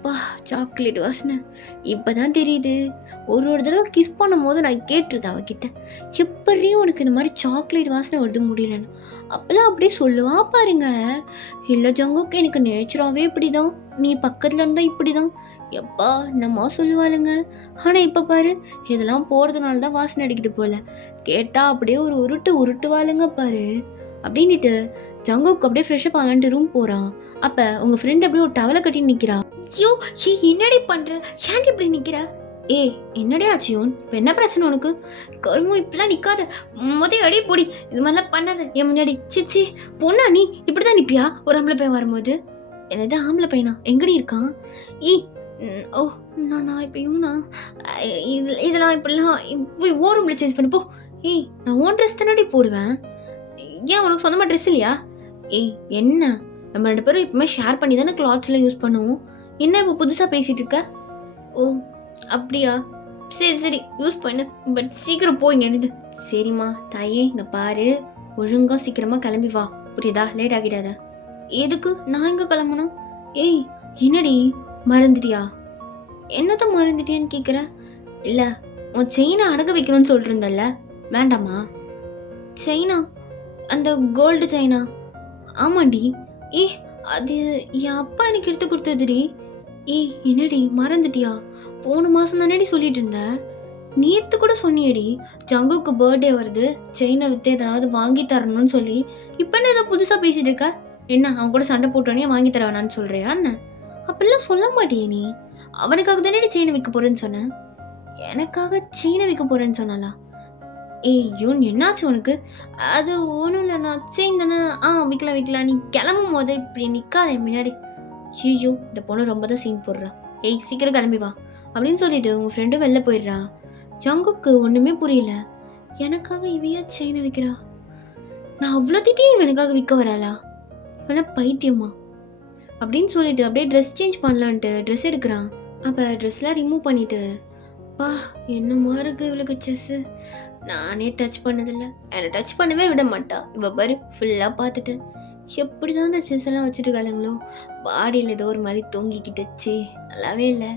பா சாக்லேட் வாசனை இப்போ தான் தெரியுது. ஒரு தடவை கிஸ் பண்ணும் போது நான் கேட்டிருக்கேன் அவகிட்ட, எப்படி உனக்கு இந்த மாதிரி சாக்லேட் வாசனை வருது முடியலன்னு. அப்போல்லாம் அப்படியே சொல்லுவா பாருங்க. இல்லை ஜங்குக்கு, எனக்கு நேச்சராகவே இப்படி தான், நீ பக்கத்தில் இருந்தால் இப்படி தான் எப்பா என்னம்மா சொல்லுவாளுங்க. ஆனால் இப்போ பாரு, இதெல்லாம் போகிறதுனால தான் வாசனை அடிக்குது போல். கேட்டால் அப்படியே ஒரு உருட்டுவாளுங்க பாரு. அப்படின்ட்டு ஜங்குக்கு அப்படியே ஃப்ரெஷ்அப் ஆகலான்ட்டு ரூம் போகிறான். அப்போ உங்கள் ஃப்ரெண்ட் அப்படியே ஒரு டவலை கட்டி நிற்கிறா. ஐயோ என்னடி பண்ணுற, ஏன்டி இப்படி நிற்கிற? என்னடி ஆச்சியோன், இப்போ என்ன பிரச்சனை உனக்கு? கருமம் இப்படிலாம் நிற்காத, அடி பொடி, இது மாதிரிலாம் பண்ணாத என் முன்னாடி. சிச்சி பொண்ணா நீ இப்படி தான் நிற்பியா ஒரு ஆம்பளை பையன் வரும்போது? என்னது ஆம்பளை பையனா, எங்கடி இருக்கான்? ஓ நான் இப்போ இவனா இதெல்லாம் இப்படிலாம் போய் ஓரூமில் சேஞ்ச் பண்ணி போ. நான் ஓன் ட்ரெஸ் தானடி போடுவேன். ஏன் உனக்கு சொந்தமாக ட்ரெஸ் இல்லையா? என்ன, நம்ம 2 பேரும் எப்பவுமே ஷேர் பண்ணி தானே கிளாத்ஸ்லாம் யூஸ் பண்ணுவோம். என்ன இப்போ புதுசாக பேசிகிட்டு இருக்க? ஓ அப்படியா, சரி யூஸ் பண்ணு, பட் சீக்கிரம் போயிங்க எழுது. சரிம்மா தாயே, இங்கே பாரு, ஒழுங்காக சீக்கிரமாக கிளம்பி வா, புரியுதா? லேட் ஆகிடாத. எதுக்கு நான் எங்கே கிளம்பணும்? என்னடி மறந்துட்டியா? என்னதான் மறந்துட்டியான்னு கேட்குற? இல்லை, உன் செயினை அடக வைக்கணும்னு சொல்லிருந்தல்ல, வேண்டாமா? செயினா? அந்த கோல்டு செயினா? ஆமாண்டி. அது என் அப்பா எனக்கு எடுத்து கொடுத்ததுடி. என்னடி மறந்துட்டியா? போன மாதம் தானேடி சொல்லிட்டு இருந்த. நேற்று கூட சொன்னியடி, ஜங்குக்கு பர்த்டே வருது, செயினை விற்று ஏதாவது வாங்கி தரணும்னு சொல்லி. இப்போ என்ன ஏதோ புதுசாக பேசிகிட்டு இருக்க? என்ன அவன் கூட சண்டை போட்டோன்னே வாங்கி தர வேணான்னு சொல்கிறியா என்ன? அப்படிலாம் சொல்ல மாட்டியே நீ. அவனுக்காக தானே செயினை விற்க போகிறேன்னு சொன்னேன். எனக்காக செயினை விற்க போகிறேன்னு சொன்னாலா? யோன் என்னாச்சு உனக்கு? அது ஒன்றும் இல்லை, நான் செயின் தானே. விற்கலாம், நீ கிளம்பும் போது இப்படி நிற்காத என் முன்னாடி. ஐயோ இந்த பொண்ணு ரொம்ப தான் சீன் போடுறா. சீக்கிரம் கிளம்பி வா அப்படின்னு சொல்லிட்டு உங்கள் ஃப்ரெண்டும் வெளில போயிடுறா. ஜங்குக்கு ஒன்றுமே புரியல. எனக்காக இவையா செயினை விற்கிறா? நான் அவ்வளோ திட்டியும் எனக்காக விற்க வராளா? இவெல்லாம் பைத்தியமா? அப்படின்னு சொல்லிட்டு அப்படியே ட்ரெஸ் சேஞ்ச் பண்ணலான்ட்டு ட்ரெஸ் எடுக்கிறான். அப்போ ட்ரெஸ்லாம் ரிமூவ் பண்ணிவிட்டு, பா என்னமா இருக்குது இவளுக்கு செஸ்ஸு. நானே டச் பண்ணதில்லை, என்னை டச் பண்ணவே விட மாட்டா. இப்போ பாரு ஃபுல்லாக பார்த்துட்டேன். எப்படி தான் இந்த செஸ் எல்லாம் வச்சுருக்காளுங்களோ, பாடியில் ஏதோ ஒரு மாதிரி தொங்கிக்கிட்டுச்சு, நல்லாவே இல்லை.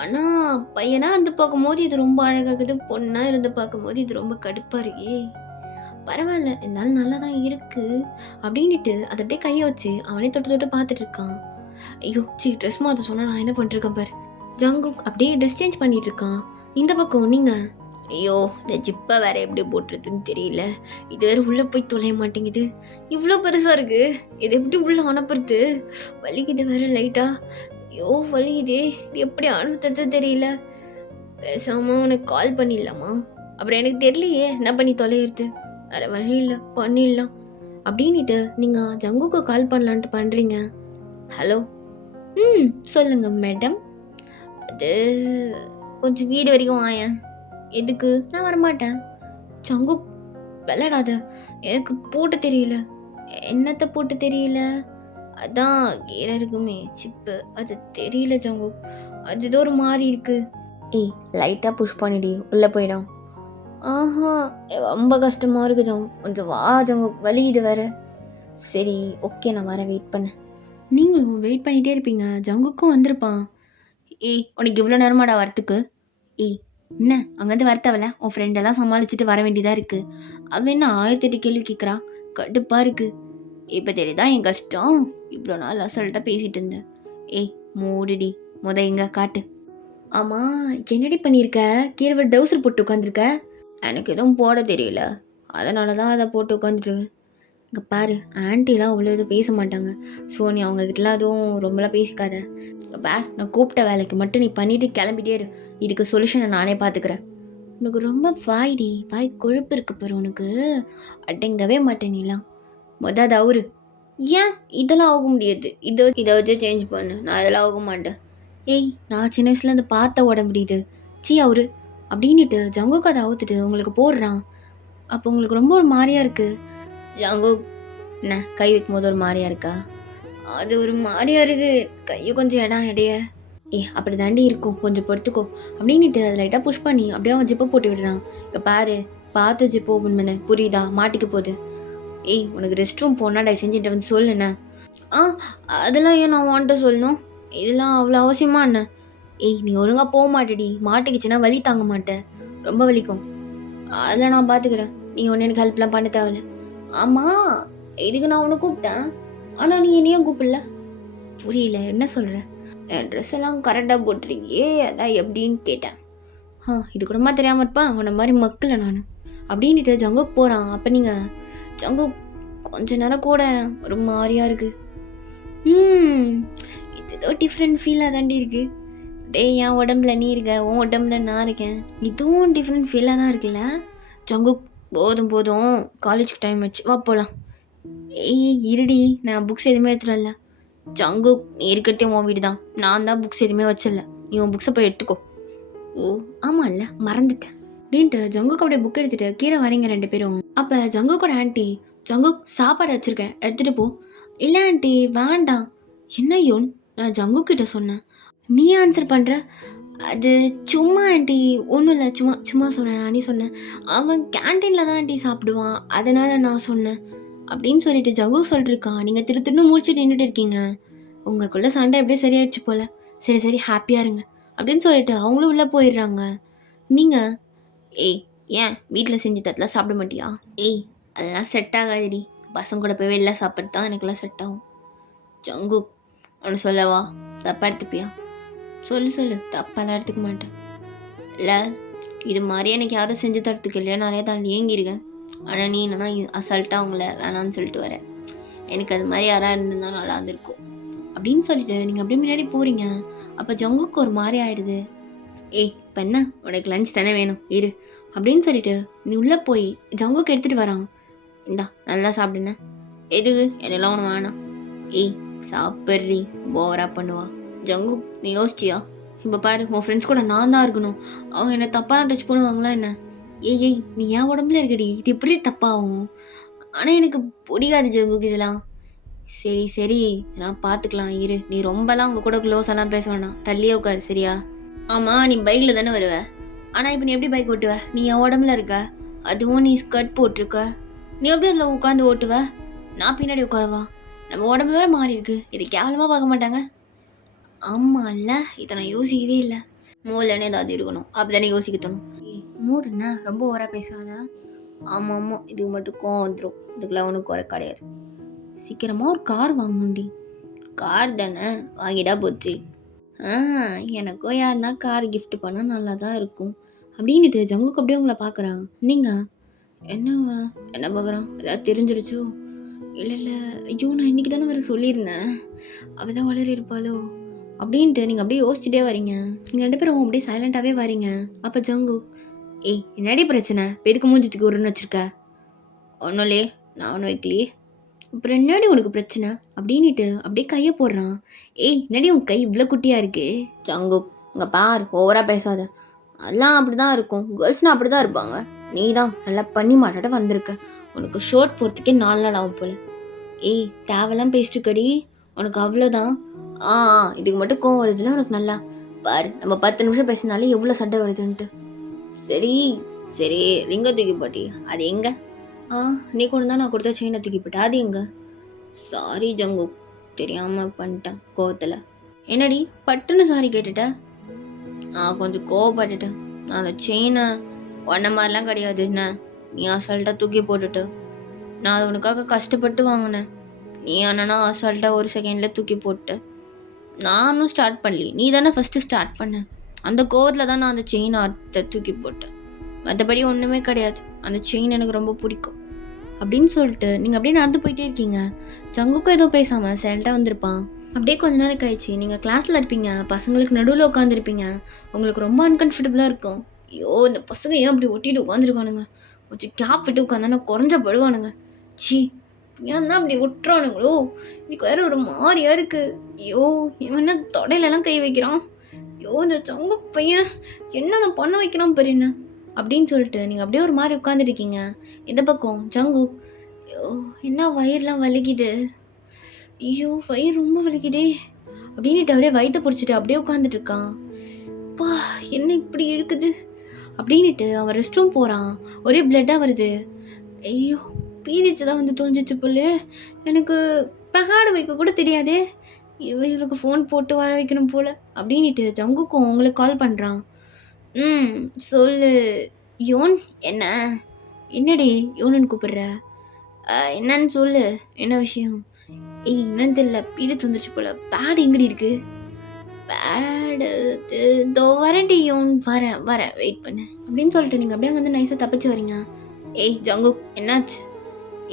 ஆனால் பையனாக இருந்து பார்க்கும்போது இது ரொம்ப அழகாகுது, பொண்ணாக இருந்து பார்க்கும்போது இது ரொம்ப கடுப்பாக இருக்கே. பரவாயில்ல, இருந்தாலும் நல்லா தான் இருக்குது அப்படின்ட்டு அதை அப்படியே கையை வச்சு அவனே தொட்டு பார்த்துட்டு இருக்கான். ஐயோ ட்ரெஸ் மாற்ற சொன்னால் நான் என்ன பண்ணிருக்கேன் பாரு. ஜங்குக் அப்படியே ட்ரெஸ் சேஞ்ச் பண்ணிட்டு இருக்கான். இந்த பக்கம் நீங்கள், ஐயோ இந்த ஜிப்பை வேற எப்படி போட்டுறதுன்னு தெரியல, இது வேற உள்ளே போய் தொலைய மாட்டேங்குது, இவ்வளோ பெருசாக இருக்குது, இது எப்படி உள்ளே அனுப்புறது, வலிக்குது வேற லைட்டா. ஐயோ வலிக்குதே, இது எப்படி அனுப்புறது தெரியல. பேசாமல் உனக்கு கால் பண்ணிடலாமா? அப்புறம் எனக்கு தெரியலையே என்ன பண்ணி தொலைகிறது, வேற வழி இல்லை, பண்ணிடலாம் அப்படின்ட்டு நீங்கள் ஜங்குக்கு கால் பண்ணலான்ட்டு பண்ணுறீங்க. ஹலோ, சொல்லுங்க மேடம். அது கொஞ்சம் வீடு வரைக்கும் வாயேன். எதுக்கு? நான் வரமாட்டேன். ஜங்கு விளையாடாத, எனக்கு போட்டு தெரியல. என்னத்தை போட்டு தெரியல? அதான் கீரை இருக்குமே சிப்பு, அது தெரியல ஜங்கு, அது ஏதோ ஒரு மாதிரி இருக்கு. லைட்டாக புஷ் பண்ணிடி, உள்ளே போயிடும். ரொம்ப கஷ்டமாக இருக்குது ஜங்கு, கொஞ்சம் வா ஜங்கு, வலிக்குது வேற. சரி ஓகே, நான் வரேன், வெயிட் பண்ணேன். நீங்களும் வெயிட் பண்ணிகிட்டே இருப்பீங்க. ஜங்குக்கும் வந்திருப்பான். உனக்கு இவ்வளோ நேரமாடா வரத்துக்கு? என்ன அங்கேருந்து வரத்தவல, உன் ஃப்ரெண்டெல்லாம் சமாளிச்சுட்டு வர வேண்டியதாக இருக்குது. அவன் என்ன 1008 கேள்வி கேட்குறா, கடுப்பாக இருக்குது. இப்போ தெரியுதா என் கஷ்டம். இவ்வளோ நாள் அசல்ட்டாக பேசிகிட்டு இருந்தேன். மூடுடி, எங்க காட்டு. ஆமாம் என்னடி பண்ணியிருக்க? கீழே டவுசர் போட்டு உட்காந்துருக்க. எனக்கு எதுவும் போட தெரியல, அதனால தான் அதை போட்டு உட்காந்துட்டு. இங்கே பாரு, ஆன்ட்டிலாம் அவ்வளோ எதுவும் பேச மாட்டாங்க. ஸோ நீ அவங்கக்கிட்டலாம் எதுவும் ரொம்பலாம் பேசிக்காத. இங்கே பார், நான் கூப்பிட்ட வேலைக்கு மட்டும் நீ பண்ணிவிட்டு கிளம்பிட்டே இரு. இதுக்கு சொல்யூஷனை நானே பார்த்துக்கிறேன். உனக்கு ரொம்ப வாய் கொழுப்பு இருக்கு பாரு உனக்கு. அடங்கவே மாட்டேன் நீலாம். அது அவரு ஏன் இதெல்லாம் ஆக முடியாது. இதை வச்சு சேஞ்ச் பண்ணு. நான் இதெல்லாம் ஆக மாட்டேன். ஏய், நான் சின்ன வயசுலேருந்து பார்த்த உடம்பு இது. அவரு அப்படின்ட்டு ஜங்குக்கு அதை அவுத்துட்டு உங்களுக்கு போடுறான். அப்போ உங்களுக்கு ரொம்ப ஒரு மாதிரியா இருக்கு. ஜங்குக் என்ன கை வைக்கும் போது ஒரு மாதிரியா இருக்கா? அது ஒரு மாதிரியா இருக்கு. கையை கொஞ்சம் இடைய. அப்படி தாண்டி இருக்கும், கொஞ்சம் பொறுத்துக்கோ அப்படின்ட்டு அதை லைட்டாக புஷ் பண்ணி அப்படியே அவன் ஜிப்பை போட்டு விடுறான். இங்கே பாரு, பார்த்து ஜிப்போ ஓப்பன் பண்ணு, புரியுதா? மாட்டிக்க போகுது. உனக்கு ரெஸ்ட் ரூம் போனால் டை செஞ்சுட்டு வந்து சொல்லுண்ணே. அதெல்லாம் ஏன் நான் வாண்ட்ட சொல்லணும்? இதெல்லாம் அவ்வளோ அவசியமா என்ன? நீ ஒழுங்காக போக மாட்டேடி. மாட்டிக்கிச்சுன்னா வலி தாங்க மாட்டேன், ரொம்ப வலிக்கும். அதெல்லாம் நான் பார்த்துக்கிறேன். நீ ஒன்று எனக்கு ஹெல்ப்லாம் பண்ண தேவையில்ல. ஆமாம், இதுக்கு நான் உன்னை கூப்பிட்டேன், ஆனால் நீ என்னையும் கூப்பிடல. புரியல, என்ன சொல்கிற? என் ட்ரெஸ் எல்லாம் கரெக்டாக போட்டிருக்கியே, அதான் எப்படின்னு கேட்டேன். இது கூடமா தெரியாமல் இருப்பேன்? உன்னை மாதிரி மக்கள் நான் அப்படின்ட்டு ஜங்குக்கு போகிறான். அப்போ நீங்கள் ஜங்குக் கொஞ்ச நேரம் கூட ஒரு மாதிரியா இருக்கு. இது ஏதோ டிஃப்ரெண்ட் ஃபீலாக தாண்டி இருக்கு. என் உடம்புல நீ இருக்க, உன் உடம்புல நான் இருக்கேன். இதுவும் டிஃப்ரெண்ட் ஃபீலாக தான் இருக்குல்ல. ஜங்குக் போதும், காலேஜுக்கு டைம் ஆச்சு, வா போகலாம். இருடி, நான் புக்ஸ் எதுவுமே எடுத்துகிட்டு வரல. ஜங்குக், நீ இருக்கட்டும், உன் வீடு தான். நான் தான் புக்ஸ் எதுவுமே வச்சிடல. நீ உன் புக்ஸை போய் எடுத்துக்கோ. ஆமாம் இல்லை, மறந்துட்டேன் அப்படின்ட்டு ஜங்குக் அப்படியே புக் எடுத்துகிட்டு கீழே வரீங்க 2 பேரும். அப்போ ஜங்குக்கோட ஆண்டி, ஜங்குக் சாப்பாடு வச்சுருக்கேன், எடுத்துகிட்டு போ. இல்லை ஆண்டி, வேண்டாம். என்ன யோன், நான் ஜங்குக் கிட்ட சொன்னேன், நீ ஆன்சர் பண்ணுற? அது சும்மா ஆண்டி, ஒன்றும் இல்லை, சும்மா சொன்னேன். நானே சொன்னேன், அவன் கேன்டீனில் தான் ஆண்டி சாப்பிடுவான், அதனால் நான் சொன்னேன் அப்படின்னு சொல்லிட்டு ஜங்குக் சொல்லிட்டுருக்கான். நீங்கள் திருன்னு முடிச்சுட்டு நின்றுட்டு இருக்கீங்க. உங்களுக்குள்ள சண்டை எப்படியே சரியாயிடுச்சு போல். சரி ஹாப்பியாக இருங்க அப்படின்னு சொல்லிட்டு அவங்களும் உள்ளே போயிடுறாங்க. நீங்கள் ஏன் வீட்டில் செஞ்சு தரலாம் சாப்பிட மாட்டியா? அதெல்லாம் செட் ஆகாதுடி. பசங்க கூட போய் வெளில சாப்பிட்டு தான் எனக்குலாம் செட் ஆகும். ஜங்குக், ஒன்று சொல்லவா? தப்பாக எடுத்துப்பியா? சொல்லு, தப்பாலாம் எடுத்துக்க மாட்டேன். இல்லை, இது மாதிரி எனக்கு யாரும் செஞ்சு தரத்துக்கு இல்லையா, நிறைய தான் ஏங்கியிருக்கேன். ஆனால் நீ என்னன்னா அசால்ட்டாக அவங்கள வேணான்னு சொல்லிட்டு வர. எனக்கு அது மாதிரி யாராக இருந்திருந்தால் நல்லா இருந்திருக்கும் அப்படின்னு சொல்லிட்டு நீங்கள் அப்படியே முன்னாடி போகிறீங்க. அப்போ ஜங்குக்கு ஒரு மாதிரி ஆகிடுது. இப்போ என்ன, உனக்கு லஞ்ச் தானே வேணும், இரு அப்படின்னு சொல்லிட்டு நீ உள்ளே போய் ஜங்குக்கு எடுத்துகிட்டு வரான். இந்தா நல்லா சாப்பிடுண்ணே. எதுக்கு? என்னெல்லாம் ஒன்று வேணாம். சாப்பிட்றி, போரா பண்ணுவா. ஜங்குக், நீ யோசிச்சியா? இப்போ பாரு, உன் ஃப்ரெண்ட்ஸ் கூட நான் தான் இருக்கணும். அவங்க என்னை தப்பாக டச் பண்ணுவாங்களா என்ன? நீ என் உடம்புல இருக்கடி, இது எப்படி தப்பாகும்? ஆனால் எனக்கு பிடிக்காது ஜங்குக் இதெல்லாம். சரி நான் பார்த்துக்கலாம், இரு. நீ ரொம்பலாம் உங்கள் கூட க்ளோஸெல்லாம் பேச வேணாம், தள்ளியே உட்காரு, சரியா? ஆமாம், நீ பைக்கில் தானே வருவ. ஆனால் இப்போ நீ எப்படி பைக் ஓட்டுவ? நீ என் உடம்புல இருக்க, அதுவும் நீ ஸ்கர்ட் போட்டிருக்க. நீ எப்படி அதில் உட்காந்து ஓட்டுவ? நான் பின்னாடி உட்காரவா? நம்ம உடம்பு வேறு மாறி இருக்கு, இது கேவலமாக பார்க்க மாட்டாங்க. ஆமாம் இல்லை, இதை நான் யோசிக்கவே இல்லை. மூலன்னு ஏதாவது இருக்கணும், அப்படிதானே யோசிக்க தோணும். மூடுண்ணா, ரொம்ப ஓவராக பேசாத. ஆமாம், இதுக்கு மட்டும் கோவம் வந்துடும். இதுக்கெல்லாம் ஒன்றும் குறை கிடையாது. சீக்கிரமாக ஒரு கார் வாங்கணுண்டி. கார் தானே, வாங்கிட்டா போச்சு. எனக்கும் யாருன்னா கார் கிஃப்ட் பண்ணால் நல்லா தான் இருக்கும் அப்படின்ட்டு ஜங்குக்கு அப்படியே உங்களை பார்க்குறான். நீங்கள் என்ன பார்க்குறான்? ஏதாவது தெரிஞ்சிருச்சோ? இல்லை, ஐயோ, நான் இன்றைக்கி தானே வேறு சொல்லியிருந்தேன், அவள் தான் வளர இருப்பாளோ அப்படின்ட்டு நீங்கள் அப்படியே யோசிச்சுட்டே வரீங்க. நீங்கள் 2 பேரும் அப்படியே சைலண்ட்டாகவே வரீங்க. அப்போ ஜங்கு, என்னடி பிரச்சனை? பெருக்கு மூஞ்சித்துக்கு உருன்னு வச்சுருக்க? ஒன்றும் இல்லையே, நான் ஒன்றும் வைக்கலையே. அப்புறம் என்னடி உனக்கு பிரச்சனை அப்படின்ட்டு அப்படியே கையை போடுறான். என்னடி உன் கை இவ்வளோ குட்டியாக இருக்கு? ஜங்கு, இங்கே பார், ஓவராக பேசாத. அதெல்லாம் அப்படி தான் இருக்கும், கேர்ள்ஸ்னால் அப்படி தான் இருப்பாங்க. நீ தான் நல்லா பண்ணி மாட்டாட்ட வந்திருக்க. உனக்கு ஷர்ட் போகிறதுக்கே 4 நாள் ஆகும் போல். தேவையெல்லாம் பேசிட்டு இருக்கடி, உனக்கு அவ்வளோதான். இதுக்கு மட்டும் கோவம் வருதுல உனக்கு. நல்லா பாரு, நம்ம 10 நிமிஷம் பேசினாலே எவ்வளோ சண்டை வருதுன்ட்டு. சரி ரிங்க தூக்கி போட்டி, அது எங்க? நீ கொண்டு தான் நான் கொடுத்த செயினை தூக்கி போட்டேன், அது எங்க? சாரி ஜங்கு, தெரியாமல் பண்ணிட்டேன் கோவத்தில். என்னடி பட்டுன்னு சாரி கேட்டுட்ட? கொஞ்சம் கோவப்பட்டுட்டேன். நான் அந்த செயினை ஒன்ன மாதிரிலாம் கிடையாது என்ன, நீ அசால்ட்டாக தூக்கி போட்டுட்டு. நான் அது உனக்காக கஷ்டப்பட்டு வாங்கினேன். நீ என்னன்னா அசால்ட்டாக ஒரு செகண்டில் தூக்கி போட்டு. நானும் ஸ்டார்ட் பண்ணலி, நீ தானே ஃபஸ்ட்டு ஸ்டார்ட் பண்ண. அந்த கோவத்தில் தான் நான் அந்த செயின் தூக்கி போட்டேன். மற்றபடி ஒன்றுமே கிடையாது. அந்த செயின் எனக்கு ரொம்ப பிடிக்கும். அப்படின்னு சொல்லிட்டு நீங்கள் அப்படியே நடந்து போயிட்டே இருக்கீங்க. ஜங்குக்கும் எதுவும் பேசாமல் சைலண்ட்டாக வந்திருப்பான். அப்படியே கொஞ்ச நாள் கழிச்சு நீங்கள் கிளாஸில் இருப்பீங்க. பசங்களுக்கு நடுவில் உட்காந்துருப்பீங்க. உங்களுக்கு ரொம்ப அன்கம்ஃபர்டபுளாக இருக்கும். ஐயோ, இந்த பசங்க ஏன் அப்படி ஒட்டிட்டு உட்காந்துருக்கானுங்க, கொஞ்சம் கேப் விட்டு உட்காந்தானே குறைஞ்ச படுவானுங்க. சி, ஏன் தான் அப்படி விட்டுறானுங்களோ, இன்னைக்கு வேற ஒரு மாதிரியா இருக்கு. ஐயோ, இவன் என்ன தொடையிலலாம் கை வைக்கிறான். ஐயோ, இந்த சங்கு பையன் என்னென்ன பண்ண வைக்கிறான் பாரு என்ன அப்படின்னு சொல்லிட்டு நீங்கள் அப்படியே ஒரு மாதிரி உட்காந்துருக்கீங்க. இந்த பக்கம் ஜங்கு, ஐயோ என்ன வயிறுலாம் வலிக்குது, ஐயோ வயிறு ரொம்ப வலிக்குதே அப்படின்னுட்டு அப்படியே வயிற்ற பிடிச்சிட்டு அப்படியே உட்காந்துட்டு இருக்கான். பா, என்ன இப்படி இருக்குது அப்படின்னுட்டு அவன் ரெஸ்ட் ரூம் போகிறான். ஒரே பிளட்டாக வருது. ஐயோ, பீரியட்ஸ் தான் வந்து தொலைஞ்சிச்சு போல, எனக்கு பேடு வைக்க கூட தெரியாதே, இவளுக்கு ஃபோன் போட்டு வர வைக்கணும் போல் அப்படின்ட்டு ஜங்குக்கும் உங்களுக்கு கால் பண்ணுறான். சொல்லு யோன். என்ன என்னடி யோனன்னு கூப்பிடுற? என்னன்னு சொல்லு, என்ன விஷயம்? என்னன்னு தெரியல, பீரியட்ஸ் வந்துருச்சு போல். பேடு எங்கடி இருக்கு? பேடு இதோ வரேன்டி யோன், வரேன் வெயிட் பண்ணு அப்படின்னு சொல்லிட்டு நீங்கள் அப்படியே வந்து நைஸாக தப்பிச்சு வரீங்க. ஏய் ஜங்கு, என்னாச்சு?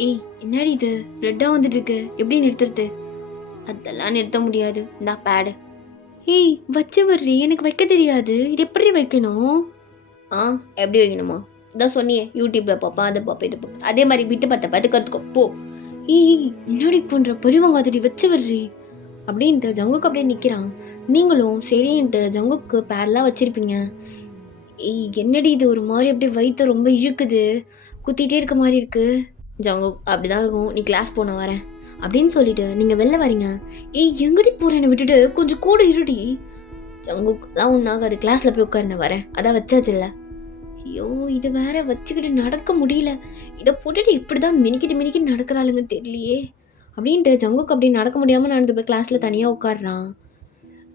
ஏய் என்னடி இது, பிளட்டாக வந்துட்டு இருக்கு, எப்படி நிறுத்துறது? அதெல்லாம் நிறுத்த முடியாது, இந்த பேடு. ஏய் வச்சு வர்றி, எனக்கு வைக்க தெரியாது, இது எப்படி வைக்கணும்? எப்படி வைக்கணுமா? இதான் சொன்னியே, யூடியூப்ல பார்ப்பேன், அதை பார்ப்பேன், இது பார்ப்பேன், அதே மாதிரி விட்டு பார்த்து கற்றுக்கோ போ. ஏய் என்னடி பண்ணுற, பழிவாங்காதடி, வச்சு வர்றி அப்படின்ட்டு ஜங்குக்கு அப்படியே நிற்கிறான். நீங்களும் சரின்ட்டு ஜங்குக்கு பேடெலாம் வச்சுருப்பீங்க. ஏய் என்னடி இது, ஒரு மாதிரி அப்படியே வயிற்று ரொம்ப இழுக்குது, குத்திகிட்டே இருக்க மாதிரி இருக்குது. ஜங்கு, அப்படி தான் இருக்கும், நீ கிளாஸ் போன வரேன் அப்படின்னு சொல்லிட்டு நீங்கள் வெளில வரீங்க. ஏய் எங்கடி போகிறேன்னு விட்டுட்டு கொஞ்சம் கூட இருடி. ஜங்குக்குலாம் ஒன்றாகாது, கிளாஸில் போய் உட்காருன்னு வரேன், அதான் வச்சாச்சு இல்லை. ஐயோ, இது வேற வச்சுக்கிட்டு நடக்க முடியல, இதை போட்டுட்டு இப்படி தான் மினிக்கிட்டு நடக்கிறாளுங்க தெரியலையே அப்படின்ட்டு ஜங்குக்கு அப்படி நடக்க முடியாமல் நடந்து போய் கிளாஸில் தனியாக உட்காடுறான்.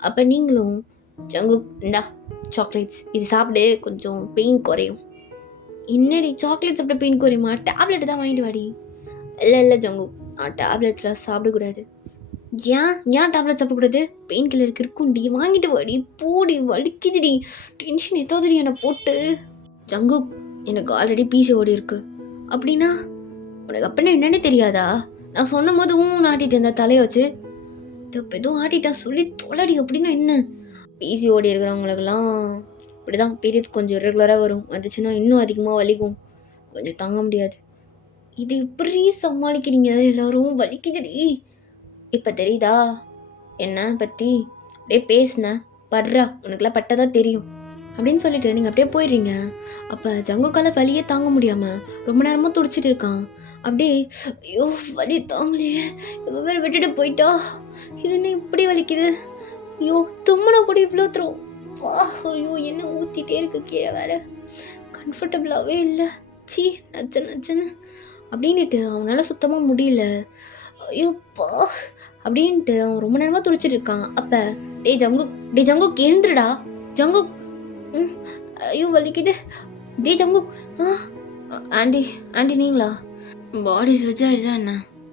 அப்போ நீங்களும் ஜங்கு, இந்தா சாக்லேட்ஸ், இது சாப்பிடு, கொஞ்சம் பெயின் குறையும். என்னடி சாக்லேட் சாப்பிட்ட பெயின் குறையுமா? டேப்லெட் தான் வாங்கிட்டு வாடி. இல்லை ஜங்கு, டேப்லெட்ஸ்லாம் சாப்பிடக்கூடாது. ஏன் டேப்லெட் சாப்பிடக்கூடாது? பெயின் கில்லருக்கு இருக்கும்டி, வாங்கிட்டு வாடி, போடி, வலிக்குதுடி, டென்ஷன் எத்தாதுடி என்னை போட்டு. ஜங்கு, எனக்கு ஆல்ரெடி பிசிஓடி இருக்கு. அப்படின்னா உனக்கு அப்படின்னா என்னன்னே தெரியாதா? நான் சொன்னும் போது ஆட்டிட்டு இருந்த தலையை வச்சு எதுவும் ஆட்டிட்டா சொல்லி தொலைடி. அப்படின்னா என்ன? பிசிஓடி இருக்கிறவங்களுக்கெல்லாம் இப்படி தான் பீரியட்ஸ் கொஞ்சம் ரெகுலராக வரும், வந்துச்சுன்னா இன்னும் அதிகமாக வலிக்கும், கொஞ்சம் தாங்க முடியாது. இது இப்படி சமாளிக்கிறீங்க எல்லாரும், வலிக்குதுடி. இப்போ தெரியுதா என்ன பற்றி? அப்படியே பேசினேன் படுறா, உனக்குலாம் பட்டதாக தெரியும் அப்படின்னு சொல்லிட்டு நீங்கள் அப்படியே போயிடுறீங்க. அப்போ ஜங்குக்கால வலியே தாங்க முடியாமல் ரொம்ப நேரமாக துடிச்சிட்டு இருக்கான். அப்படியே ஐயோ வலி தாங்கலையே, இவ வேறு விட்டுட்டு போயிட்டா, இது என்ன இப்படி வலிக்குது, ஐயோ தும்முனா கூட இவ்வளோ தரும், ஐயோ என்ன ஊற்றிட்டே இருக்கு கீழே, வேற கம்ஃபர்டபுளாகவே இல்லை, சீ நச்சன்னு அப்படின்ட்டு அவனால் சுத்தமாக முடியல. ஐயோப்பா அப்படின்ட்டு அவன் ரொம்ப நேரமாக துடிச்சிட்டு இருக்கான். அப்போ டே ஜங்கு எழுந்துடா ஜங்கு, ஐயோ வலிக்குது, டே ஜங்கு. ஆண்டி நீங்களா? பாடி ஸ்விட்ச் ஆகிடுச்சா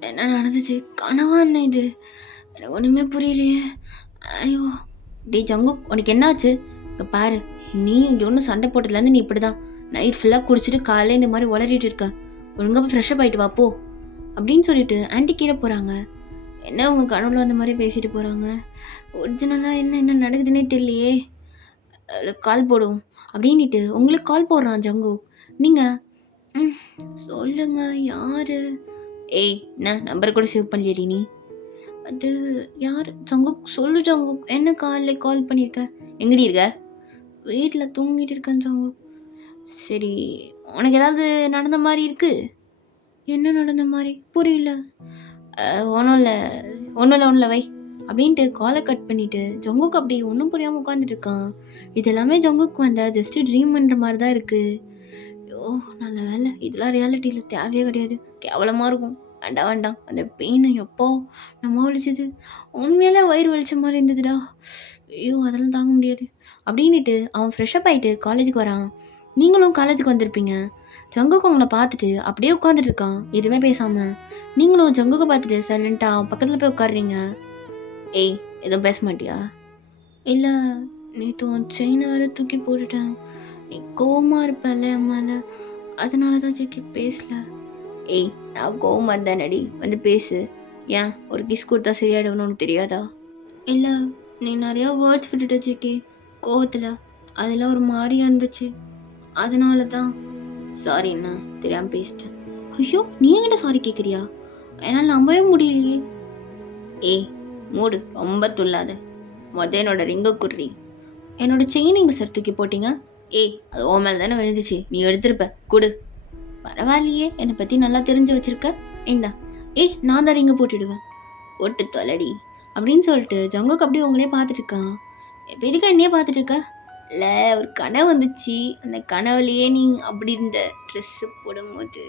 என்ன நடந்துச்சு, கனவா என்ன இது, எனக்கு ஒன்றுமே புரியலையே. ஐயோ டே ஜங்கு, உனக்கு என்னாச்சு? இங்கே பாரு, நீ இங்கே ஒன்றும் சண்டை போட்டதுலேருந்து நீ இப்படி தான் நைட் ஃபுல்லாக குடிச்சிட்டு காலையில் இந்த மாதிரி உளறிட்டு இருக்க, ஒழுங்காக ஃப்ரெஷ்ஷப் ஆகிட்டு வா போ அப்படின்னு சொல்லிட்டு ஆண்டி கீழே போகிறாங்க. என்ன உங்கள் கனவுல அந்த மாதிரி பேசிட்டு போகிறாங்க, ஒரிஜினலாக என்ன நடக்குதுன்னே தெரியலையே, கால் போடுவோம் அப்படின்ட்டு உங்களுக்கு கால் போடுறான் ஜங்கு. நீங்கள் சொல்லுங்க யார்? ஏய் என்ன நம்பர் கூட சேவ் பண்ணலையடி நீ? அது யார் ஜங்கு, சொல்லு ஜங்கு, என்ன கால் பண்ணியிருக்க, எங்கடி இருக்க? வீட்டில் தூங்கிட்டு இருக்கேன் ஜங்கு. சரி, உனக்கு ஏதாவது நடந்த மாதிரி இருக்கு? என்ன நடந்த மாதிரி புரியல? ஒன்றும் இல்லை வை அப்படின்ட்டு காலை கட் பண்ணிவிட்டு ஜங்குக்கு அப்படி ஒன்றும் புரியாமல் உட்காந்துட்டு இருக்கான். இது எல்லாமே ஜங்குக்கு வந்த ஜஸ்ட்டு ட்ரீம் பண்ணுற மாதிரி தான் இருக்குது. ஐயோ நல்ல வேலை, இதெல்லாம் ரியாலிட்டியில் தேவையே கிடையாது, கேவலமாக இருக்கும், வேண்டாம். அந்த பெயின் எப்போ நம்ம வலிச்சது, உண்மையிலே வயிறு வலிச்ச மாதிரி இருந்ததுடா, ஐயோ அதெல்லாம் தாங்க முடியாது அப்படின்ட்டு அவன் ஃப்ரெஷ்ஷப் ஆகிட்டு காலேஜுக்கு வரான். நீங்களும் காலேஜுக்கு வந்திருப்பீங்க. ஜங்குக்கு அவங்கள பார்த்துட்டு அப்படியே உட்காந்துட்டு இருக்கான், எதுவுமே பேசாமல். நீங்களும் ஜங்குக்கு பார்த்துட்டு சைலண்ட்டாக அவன் பக்கத்தில் போய் உட்காடுறீங்க. ஏய் எதுவும் பேச மாட்டியா? இல்லை, நேற்று உன் செயினை வேறு தூக்கி போட்டுட்டேன், நீ கோவமாக இருப்பல அம்மால, அதனால தான் ஜெக்கி பேசல. ஏய் நான் கோவமாக தானடி வந்து பேசு. ஏன் ஒரு கிஸ் கொடுத்தா சரியாயிடும்னு உனக்கு தெரியாதா? இல்லை, நீ நிறையா வேர்ட்ஸ் விட்டுட்ட ஜிகே கோவத்தில். அதெல்லாம் ஒரு மாதிரியா இருந்துச்சு, அதனால தான். சாரிண்ணா, தெரியாமல் பேசிட்டேன். ஐயோ, நீ என்கிட்ட சாரி கேட்குறியா? என்னால் நம்பவே முடியலையே. ஏய் மூடு, ரொம்ப துள்ளாத. என்னோட ரிங்கை குர்றி. என்னோட செயின் எங்கே சார் தூக்கி போட்டீங்க? ஏய் அது ஓ மேலே தானே விழுந்துச்சு, நீ எடுத்திருப்ப, கொடு. பரவாயில்லையே, என்னை பற்றி நல்லா தெரிஞ்சு வச்சிருக்க. இந்தா. ஏய் நான் தான் ரிங்கை போட்டுடுவேன். போட்டு தொலைடி அப்படின்னு சொல்லிட்டு ஜங்குக்கு அப்படியே உங்களே பார்த்துட்டு இருக்கான். இப்போ எதுக்கு என்னையே பார்த்துட்டு இருக்க? இல்லை, ஒரு கனவு வந்துச்சு, அந்த கனவுலையே நீ அப்படி இந்த ட்ரெஸ்ஸு போடும்போது.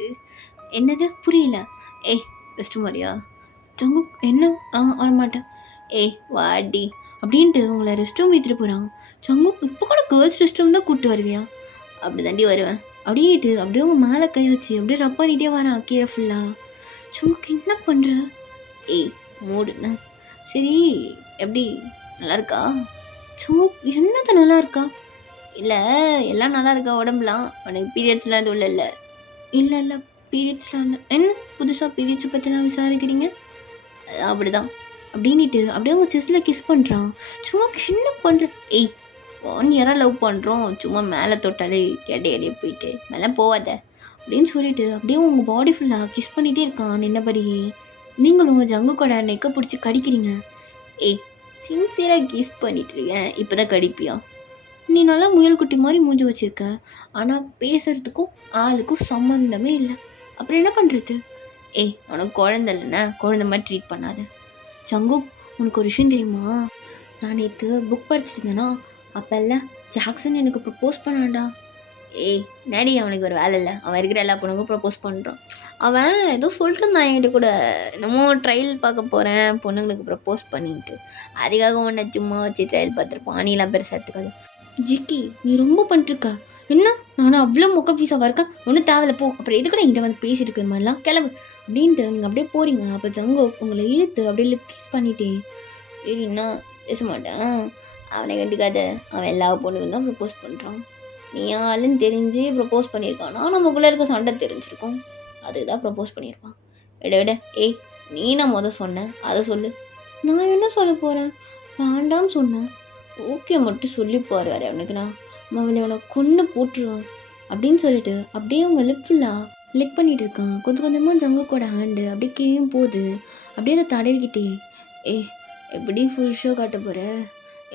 என்னது புரியல? ஏய் ரெஸ்ட் மாதிரியா? ஜங்கு என்ன? வரமாட்டேன். ஏய் வாடி அப்படின்ட்டு உங்களை ரெஸ்ட் ரூம் ஏற்றிட்டு போகிறான். ஜங்கு இப்போ கூட கேர்ள்ஸ் ரெஸ்ட் ரூம் தான் கூப்பிட்டு வருவியா? அப்படி தாண்டி வருவேன் அப்படின்ட்டு அப்படியே உங்கள் மேலே கை வச்சு அப்படியே ரப் பண்ணிகிட்டே வரான் கீழே ஃபுல்லாக. ஜங்குக்கு என்ன பண்ணுற? ஏய் மூடுண்ணா. சரி, எப்படி நல்லா இருக்கா? ஜங்கு என்னது நல்லா இருக்கா? இல்லை எல்லாம் நல்லா இருக்கா உடம்புலாம்? உனக்கு பீரியட்ஸ்லாம் எதுவும் இல்லை? இல்லை இல்லை, பீரியட்ஸ்லாம் இல்லை. என்ன புதுசாக பீரியட்ஸை பற்றிலாம் விசாரிக்கிறீங்க? அப்படிதான் அப்படின்ட்டு அப்படியே அவங்க செஸ்ஸில் கிஸ் பண்ணுறான். சும்மா என்ன பண்ணுற? ஏய் 1 இயராக லவ் பண்ணுறோம், சும்மா மேலே தொட்டாலே எடையே போயிட்டு மேலே போவாத அப்படின்னு சொல்லிட்டு அப்படியே உங்கள் பாடி ஃபுல்லாக கிஸ் பண்ணிகிட்டே இருக்கான் நின்னபடியே. நீங்களும் உங்கள் ஜங்கு கூட நெக்கை பிடிச்சி கடிக்கிறீங்க. ஏய் சின்சியராக கிஸ் பண்ணிட்டு இருக்கேன், இப்போ தான் கடிப்பியா? நீ நல்லா முயல் குட்டி மாதிரி மூஞ்சி வச்சுருக்க, ஆனால் பேசுகிறதுக்கும் ஆளுக்கும் சம்மந்தமே இல்லை. அப்புறம் என்ன பண்ணுறது? ஏய் உனக்கு குழந்தை இல்லைன்னா குழந்தை மாதிரி ட்ரீட் பண்ணாத. ஜங்கு உனக்கு ஒரு விஷயம் தெரியுமா? நான் நேற்று புக் படிச்சுட்டு இருந்தேன்னா அப்போ இல்லை ஜாக்சன் எனக்கு ப்ரப்போஸ் பண்ணான்டா. ஏய் நடி, அவனுக்கு ஒரு வேலை இல்லை, அவன் இருக்கிற எல்லா பொண்ணுக்கும் ப்ரப்போஸ் பண்ணுறான். அவன் ஏதோ சொல்லிட்டுருந்தான் என்கிட்ட கூட, என்னமோ ட்ரையல் பார்க்க போகிறேன் பொண்ணுங்களுக்கு ப்ரப்போஸ் பண்ணிட்டு. அதுக்காக உன்னை சும்மா வச்சு ட்ரையல் பார்த்துருப்பான். நீலாம் பெருசாக எடுத்துக்காது. ஜிக்கி நீ ரொம்ப பண்ணிட்டுருக்க. என்ன நானும் அவ்வளோ மொக்க ஃபீஸாக இருக்கேன், ஒன்றும் தேவையில்ல போ. அப்புறம் எது கூட என்கிட்ட வந்து பேசிட்டு இருக்கிற மாதிரிலாம் கிளம்பு அப்படின்ட்டு நீங்கள் அப்படியே போகிறீங்க. அப்போ ஜங்கு உங்களை இழுத்து அப்படியே லிப் கிஸ் பண்ணிட்டேன். சரிண்ணா பேச மாட்டேன், அவனை கண்டுக்காத, அவன் எல்லா பொண்ணுக்கும் தான் ப்ரப்போஸ் பண்ணுறான். நீ ஆளுன்னு தெரிஞ்சு ப்ரப்போஸ் பண்ணியிருக்கான்னா நமக்குள்ளே இருக்க சண்டை தெரிஞ்சிருக்கும், அதுக்கு தான் ப்ரப்போஸ் பண்ணியிருப்பான். விட ஏய் நீ நான் சொன்னேன் அதை சொல்லு. நான் என்ன சொல்ல போகிறேன்? வேண்டாம்னு சொன்னேன். ஓகே மட்டும் சொல்லிப்பார் வேறு அவனுக்குண்ணா, அவனை அவனை கொன்று போட்டுருவான் அப்படின்னு சொல்லிட்டு அப்படியே அவங்க லிப் ஃபுல்லாக லிக் பண்ணிகிட்டு இருக்கான். கொஞ்சம் கொஞ்சமாக ஜங்கு கூட ஹேண்டு அப்படியே கிழியும் போகுது. அப்படியே அதை தடவிக்கிட்டே, ஏய் எப்படி ஃபுல் ஷோ காட்ட போகிற?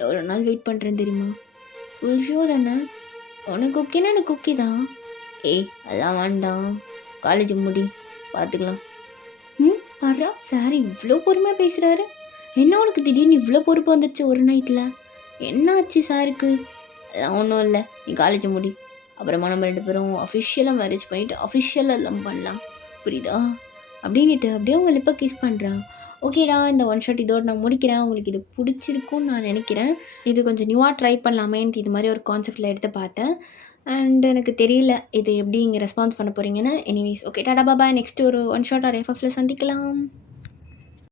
எவ்வளோ நாள் வெயிட் பண்ணுறேன்னு தெரியுமா? ஃபுல் ஷோ தானே, உனக்கு ஓகேனா எனக்கு ஓகே தான். ஏய் அதெல்லாம் வேண்டாம், காலேஜ் முடி பார்த்துக்கலாம். பாரா சார் இவ்வளோ பொறுமையாக பேசுகிறாரு. என்ன உனக்கு திடீர்னு இவ்வளோ பொறுப்பு வந்துச்சு ஒரு நைட்டில்? என்ன ஆச்சு சாருக்கு? அதெல்லாம் ஒன்றும் இல்லை, நீ காலேஜ் முடி, அப்புறமா நம்ம 2 பேரும் அஃபிஷியலாக மேரேஜ் பண்ணிவிட்டு அஃபிஷியலாக எல்லாம் பண்ணலாம், புரியுதா? அப்படின்ட்டு அப்படியே உங்கள் லிப்பை கிஸ் பண்ணுறான். ஓகேடா, இந்த ஒன் ஷாட் இதோடு நான் முடிக்கிறேன். உங்களுக்கு இது பிடிச்சிருக்குன்னு நான் நினைக்கிறேன். இது கொஞ்சம் நியூவாக ட்ரை பண்ணலாமேன்ட்டு இது மாதிரி ஒரு கான்செப்டில் எடுத்து பார்த்தேன். அண்ட் எனக்கு தெரியல இது எப்படி இங்கே ரெஸ்பான்ஸ் பண்ண போகிறீங்கன்னு. Anyways okay, Tata Baba. Next ஒரு ஒன் ஷாட் ஆர் எஃப்எஃப்ல சந்திக்கலாம்.